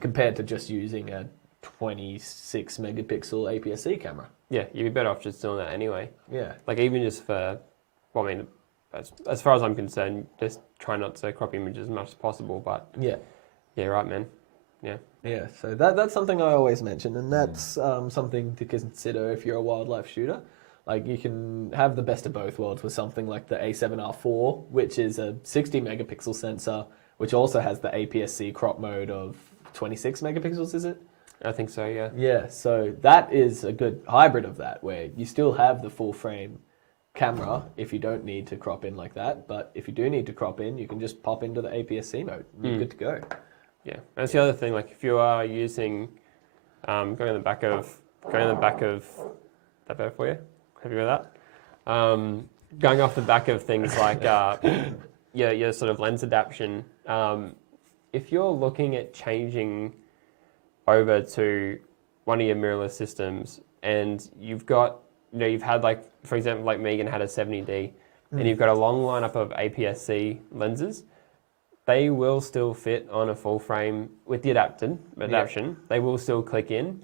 compared to just using a 26 megapixel APS-C camera. yeah. You'd be better off just doing that anyway. Yeah, Like even just for, well, I mean, as far as I'm concerned, just try not to crop images as much as possible. But yeah. yeah, right, man. Yeah. Yeah, so that's something I always mention, and that's something to consider if you're a wildlife shooter. Like, you can have the best of both worlds with something like the A7 IV, which is a 60 megapixel sensor, which also has the APS-C crop mode of 26 megapixels, is it? I think so, yeah. Yeah, so that is a good hybrid of that, where you still have the full frame camera if you don't need to crop in like that, but if you do need to crop in, you can just pop into the APS-C mode and you're good to go. Yeah, that's the other thing. Like if you are using, going on the back of that better for you? Happy with that? Going off the back of things like your sort of lens adaptation. If you're looking at changing over to one of your mirrorless systems, and you've got, you know, you've had like, for example, like Megan had a 70D, and you've got a long lineup of APS-C lenses. They will still fit on a full frame with the adaptation. They will still click in,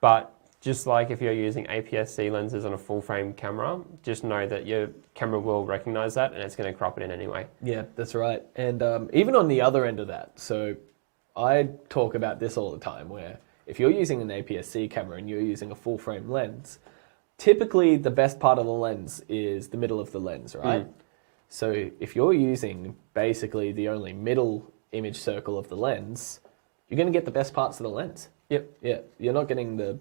but just like if you're using APS-C lenses on a full frame camera, just know that your camera will recognize that and it's going to crop it in anyway. Yeah, that's right. And even on the other end of that, so I talk about this all the time, where if you're using an APS-C camera and you're using a full frame lens, typically the best part of the lens is the middle of the lens, right? So if you're using basically the only middle image circle of the lens, you're going to get the best parts of the lens. Yep. Yeah, you're not getting the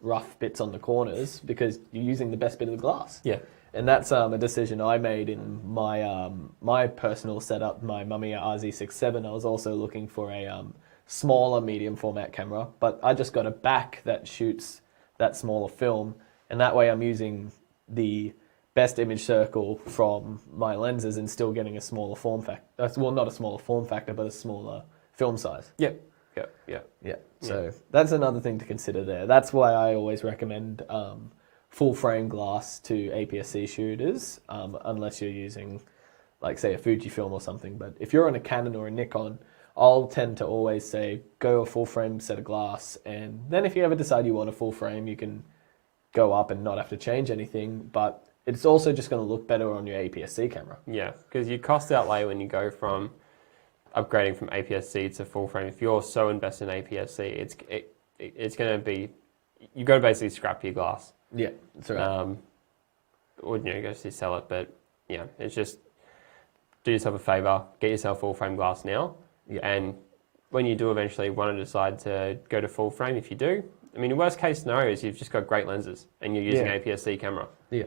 rough bits on the corners because you're using the best bit of the glass. Yeah. And that's a decision I made in my my personal setup, my Mamiya RZ67. I was also looking for a smaller medium format camera, but I just got a back that shoots that smaller film, and that way I'm using the best image circle from my lenses and still getting a smaller form factor. Well, not a smaller form factor, but a smaller film size. Yep. Yep. Yep. Yeah, so that's another thing to consider there. That's why I always recommend full frame glass to APS-C shooters, unless you're using, like, say, a Fujifilm or something. But if you're on a Canon or a Nikon, I'll tend to always say go a full frame set of glass, and then if you ever decide you want a full frame, you can go up and not have to change anything. But it's also just going to look better on your APS-C camera. Yeah, because your cost outlay when you go from upgrading from APS-C to full frame, if you're so invested in APS-C, it's going to be, you've got to basically scrap your glass. Yeah, that's right. Or, you know, go to sell it, but yeah, it's just do yourself a favor, get yourself full frame glass now. Yeah. And when you do eventually want to decide to go to full frame, if you do, I mean, the worst case scenario is you've just got great lenses and you're using APS-C camera. Yeah.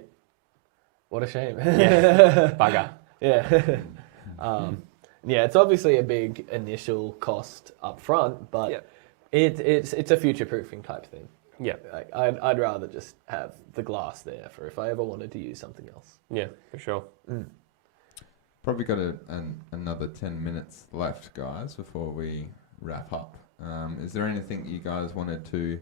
What a shame. Yeah, bugger. Yeah. Yeah, it's obviously a big initial cost up front, but it's a future-proofing type thing. Yeah. Like, I'd rather just have the glass there for if I ever wanted to use something else. Yeah, for sure. Probably got another 10 minutes left, guys, before we wrap up. Is there anything you guys wanted to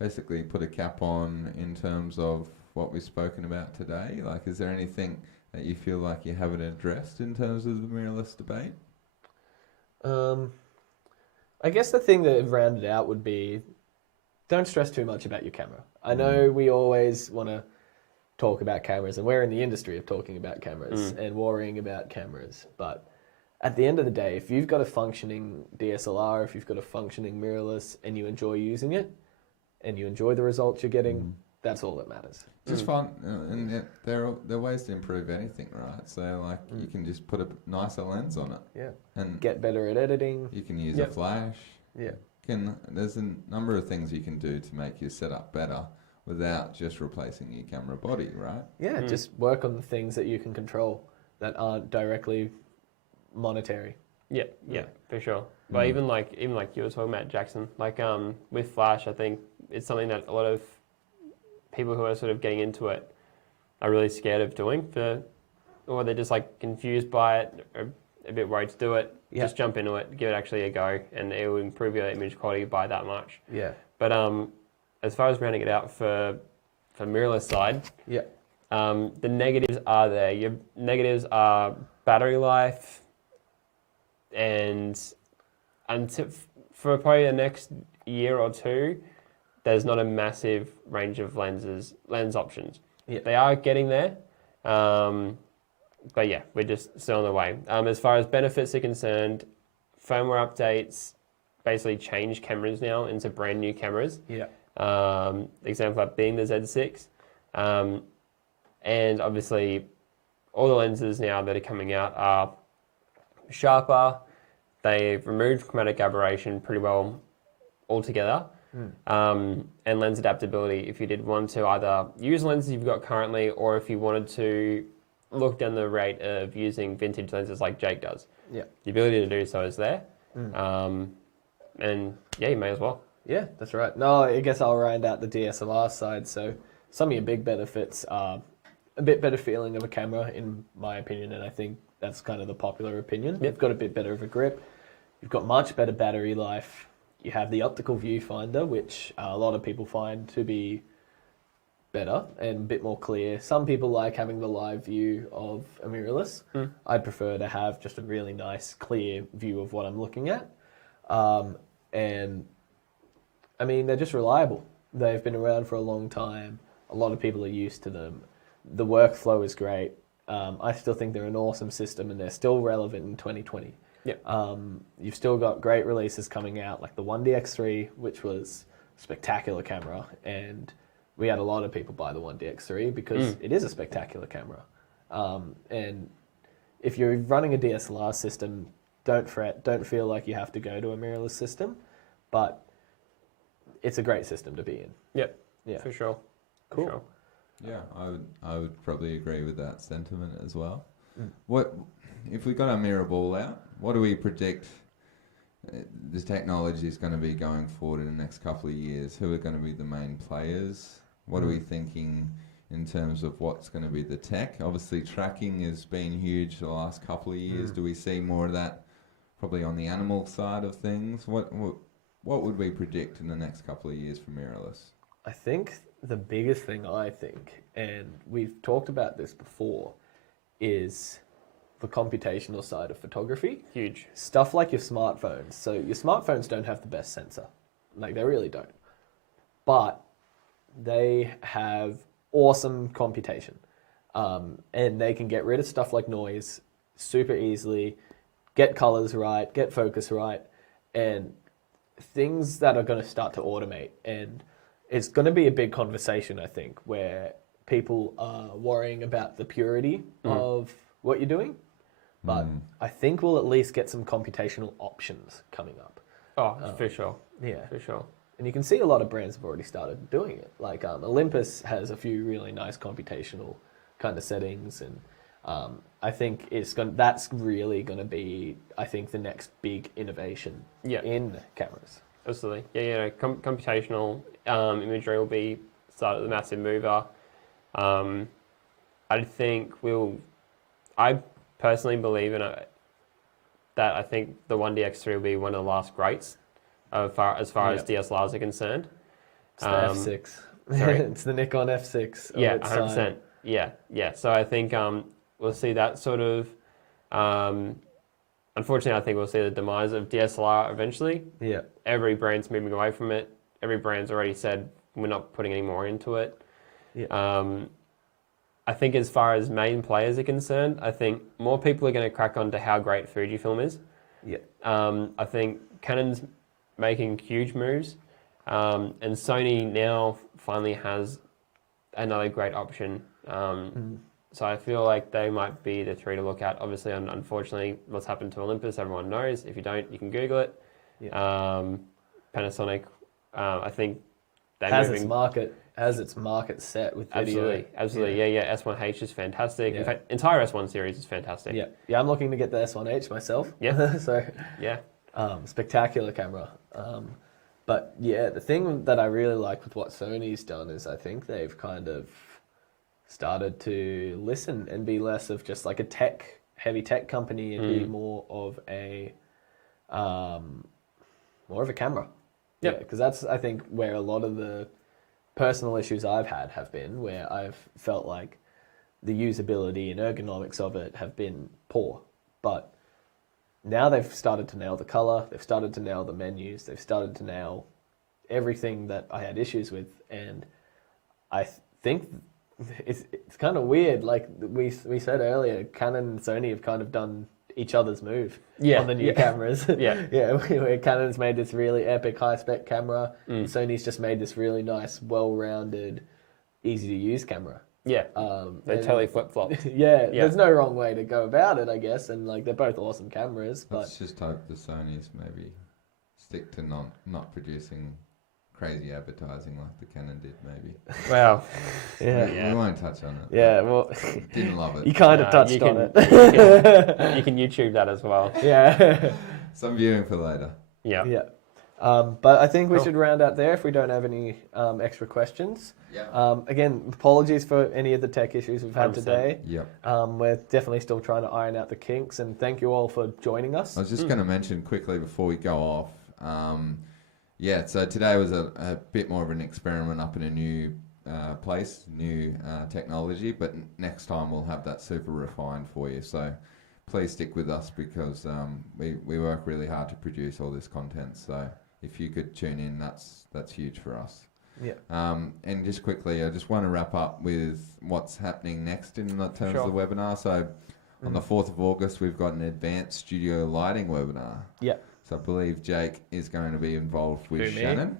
basically put a cap on in terms of what we've spoken about today? Like, is there anything that you feel like you haven't addressed in terms of the mirrorless debate? I guess the thing that rounded out would be don't stress too much about your camera. I know we always want to talk about cameras, and we're in the industry of talking about cameras and worrying about cameras, but at the end of the day, if you've got a functioning DSLR, if you've got a functioning mirrorless and you enjoy using it and you enjoy the results you're getting, that's all that matters. Just fun, and there are ways to improve anything, right? So, like, you can just put a nicer lens on it. Yeah. And get better at editing. you can use a flash. Yeah. There's a number of things you can do to make your setup better without just replacing your camera body, right? Yeah, just work on the things that you can control that aren't directly monetary. Yeah, for sure. But even like you were talking about, Jackson, like with flash, I think it's something that a lot of people who are sort of getting into it are really scared of doing, or they're just like confused by it, or a bit worried to do it. Yeah. Just jump into it, give it actually a go, and it will improve your image quality by that much. Yeah. But as far as rounding it out for mirrorless side, the negatives are there. Your negatives are battery life, and for probably the next year or two, there's not a massive range of lens options. Yeah. They are getting there, but yeah, we're just still on the way. As far as benefits are concerned, firmware updates basically change cameras now into brand new cameras. Yeah. Example being the Z6, and obviously all the lenses now that are coming out are sharper. They've removed chromatic aberration pretty well altogether. And lens adaptability, if you did want to either use lenses you've got currently, or if you wanted to look down the rate of using vintage lenses like Jake does. Yeah. The ability to do so is there. And yeah, you may as well. Yeah, that's right. No, I guess I'll round out the DSLR side. So some of your big benefits are a bit better feeling of a camera, in my opinion, and I think that's kind of the popular opinion. You've got a bit better of a grip. You've got much better battery life. You have the optical viewfinder, which a lot of people find to be better and a bit more clear. Some people like having the live view of a mirrorless. I'd prefer to have just a really nice, clear view of what I'm looking at. And I mean, they're just reliable. They've been around for a long time. A lot of people are used to them. The workflow is great. I still think they're an awesome system, and they're still relevant in 2020. Yep. You've still got great releases coming out, like the 1DX3, which was a spectacular camera, and we had a lot of people buy the 1DX3 because it is a spectacular camera. And if you're running a DSLR system, don't fret, don't feel like you have to go to a mirrorless system, but it's a great system to be in. Yep. Yeah. For sure. Cool. For sure. Yeah, I would probably agree with that sentiment as well. What if we got our mirror ball out? What do we predict this technology is going to be going forward in the next couple of years? Who are going to be the main players? What are we thinking in terms of what's going to be the tech? Obviously, tracking has been huge the last couple of years. Do we see more of that probably on the animal side of things? What would we predict in the next couple of years for mirrorless? I think the biggest thing and we've talked about this before, is the computational side of photography. Huge. Stuff like your smartphones. So your smartphones don't have the best sensor. Like, they really don't. But they have awesome computation. And they can get rid of stuff like noise super easily, get colors right, get focus right, and things that are going to start to automate. And it's going to be a big conversation, I think, where people are worrying about the purity of what you're doing. But I think we'll at least get some computational options coming up. Oh, for sure. Yeah. For sure. And you can see a lot of brands have already started doing it. Like Olympus has a few really nice computational kind of settings. And I think that's really going to be, I think, the next big innovation in cameras. Absolutely. Yeah, computational imagery will be the massive mover. I think I personally believe in it, that I think the 1DX3 will be one of the last greats as far as DSLRs are concerned. It's the F6. Sorry? It's the Nikon F6. Yeah, 100%. Yeah. So I think we'll see that sort of... unfortunately, I think we'll see the demise of DSLR eventually. Yeah. Every brand's moving away from it. Every brand's already said we're not putting any more into it. Yeah. I think as far as main players are concerned, I think more people are going to crack on to how great Fujifilm is. Yeah. I think Canon's making huge moves, and Sony now finally has another great option. So I feel like they might be the three to look at. Obviously, unfortunately, what's happened to Olympus, everyone knows. If you don't, you can Google it. Yeah. Panasonic, I think they're has moving... its market set with video. Absolutely. Yeah. S1H is fantastic. Yeah. In fact, entire S1 series is fantastic. Yeah. I'm looking to get the S1H myself. Yeah. So. Yeah. Spectacular camera. But yeah, the thing that I really like with what Sony's done is I think they've kind of started to listen and be less of just like a heavy tech company and be more of a camera. Yep. Yeah, because that's, I think, where a lot of the personal issues I've had have been, where I've felt like the usability and ergonomics of it have been poor. But now they've started to nail the color, they've started to nail the menus, they've started to nail everything that I had issues with, and I think it's kind of weird. Like we said earlier, Canon and Sony have kind of done each other's move on the new cameras. Where Canon's made this really epic high-spec camera, and Sony's just made this really nice, well-rounded, easy-to-use camera. Yeah, they totally flip-flopped. There's no wrong way to go about it, I guess, and like they're both awesome cameras. But let's just hope the Sonys maybe stick to not producing crazy advertising like the Canon did, maybe. Wow. We won't touch on it. Yeah, well, didn't love it. You kind of touched on it. You can YouTube that as well. Yeah. Some viewing for later. Yeah. Yeah. But I think we should round out there if we don't have any extra questions. Yeah. Again, apologies for any of the tech issues we've had 100%. today. Yep. We're definitely still trying to iron out the kinks, and thank you all for joining us. I was just going to mention quickly before we go off. So today was a bit more of an experiment up in a new place, new technology, but next time we'll have that super refined for you. So please stick with us because we work really hard to produce all this content. So if you could tune in, that's huge for us. Yeah. And just quickly, I just want to wrap up with what's happening next in terms of the webinar. So on the 4th of August, we've got an advanced studio lighting webinar. Yeah. So I believe Jake is going to be involved with Shannon.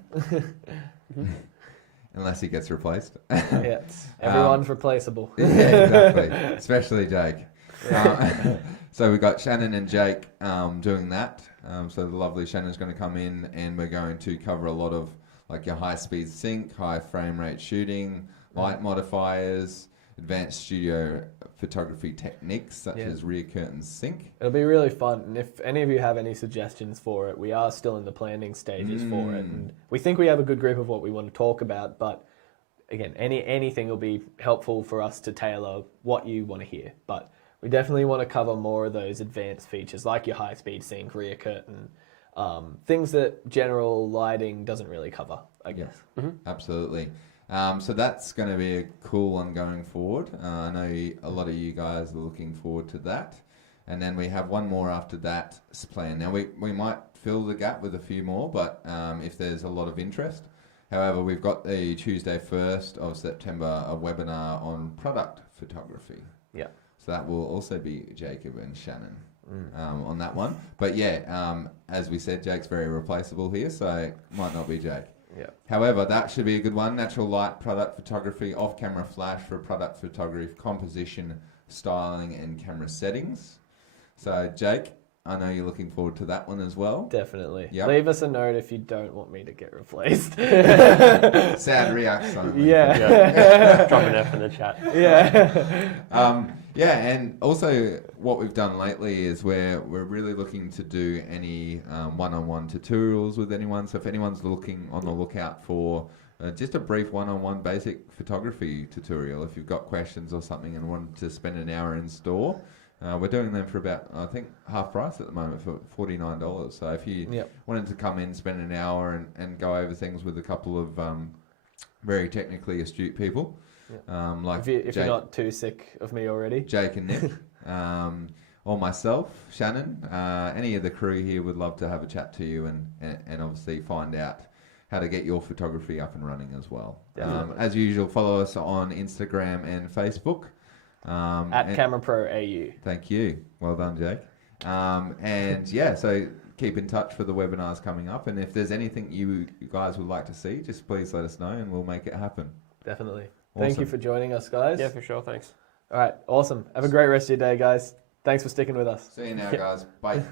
unless he gets replaced. Yeah, everyone's replaceable. Yeah, exactly. Especially Jake. So we've got Shannon and Jake doing that. So the lovely Shannon's going to come in, and we're going to cover a lot of like your high-speed sync, high frame rate shooting, light modifiers, advanced studio photography techniques such as rear curtain sync. It'll be really fun, and if any of you have any suggestions for it, we are still in the planning stages for it, and we think we have a good grip of what we want to talk about, but again, anything will be helpful for us to tailor what you want to hear. But we definitely want to cover more of those advanced features like your high-speed sync, rear curtain, things that general lighting doesn't really cover, I guess. Absolutely. So that's going to be a cool one going forward. I know a lot of you guys are looking forward to that. And then we have one more after that planned. Now we might fill the gap with a few more, but if there's a lot of interest. However, we've got the Tuesday 1st of September, a webinar on product photography. Yeah. So that will also be Jacob and Shannon on that one. But yeah, as we said, Jake's very replaceable here, so it might not be Jake. Yeah. However, that should be a good one. Natural light product photography, off-camera flash for product photography, composition, styling, and camera settings. So, Jake, I know you're looking forward to that one as well. Definitely. Yep. Leave us a note if you don't want me to get replaced. Sad reaction. Yeah. Drop an F in the chat. Yeah. Yeah, and also what we've done lately is we're really looking to do any one-on-one tutorials with anyone. So if anyone's looking on the lookout for just a brief one-on-one basic photography tutorial, if you've got questions or something and want to spend an hour in store, we're doing them for about, I think, half price at the moment for $49. So if you wanted to come in, spend an hour and go over things with a couple of very technically astute people, like if you're not too sick of me already. Jake and Nick, or myself, Shannon, any of the crew here would love to have a chat to you and obviously find out how to get your photography up and running as well. As usual, follow us on Instagram and Facebook. At CameraPro AU. Thank you. Well done, Jake. And yeah, so keep in touch for the webinars coming up. And if there's anything you guys would like to see, just please let us know and we'll make it happen. Definitely. Awesome. Thank you for joining us, guys. Yeah, for sure. Thanks. All right. Awesome. Have a great rest of your day, guys. Thanks for sticking with us. See you now, guys. Bye.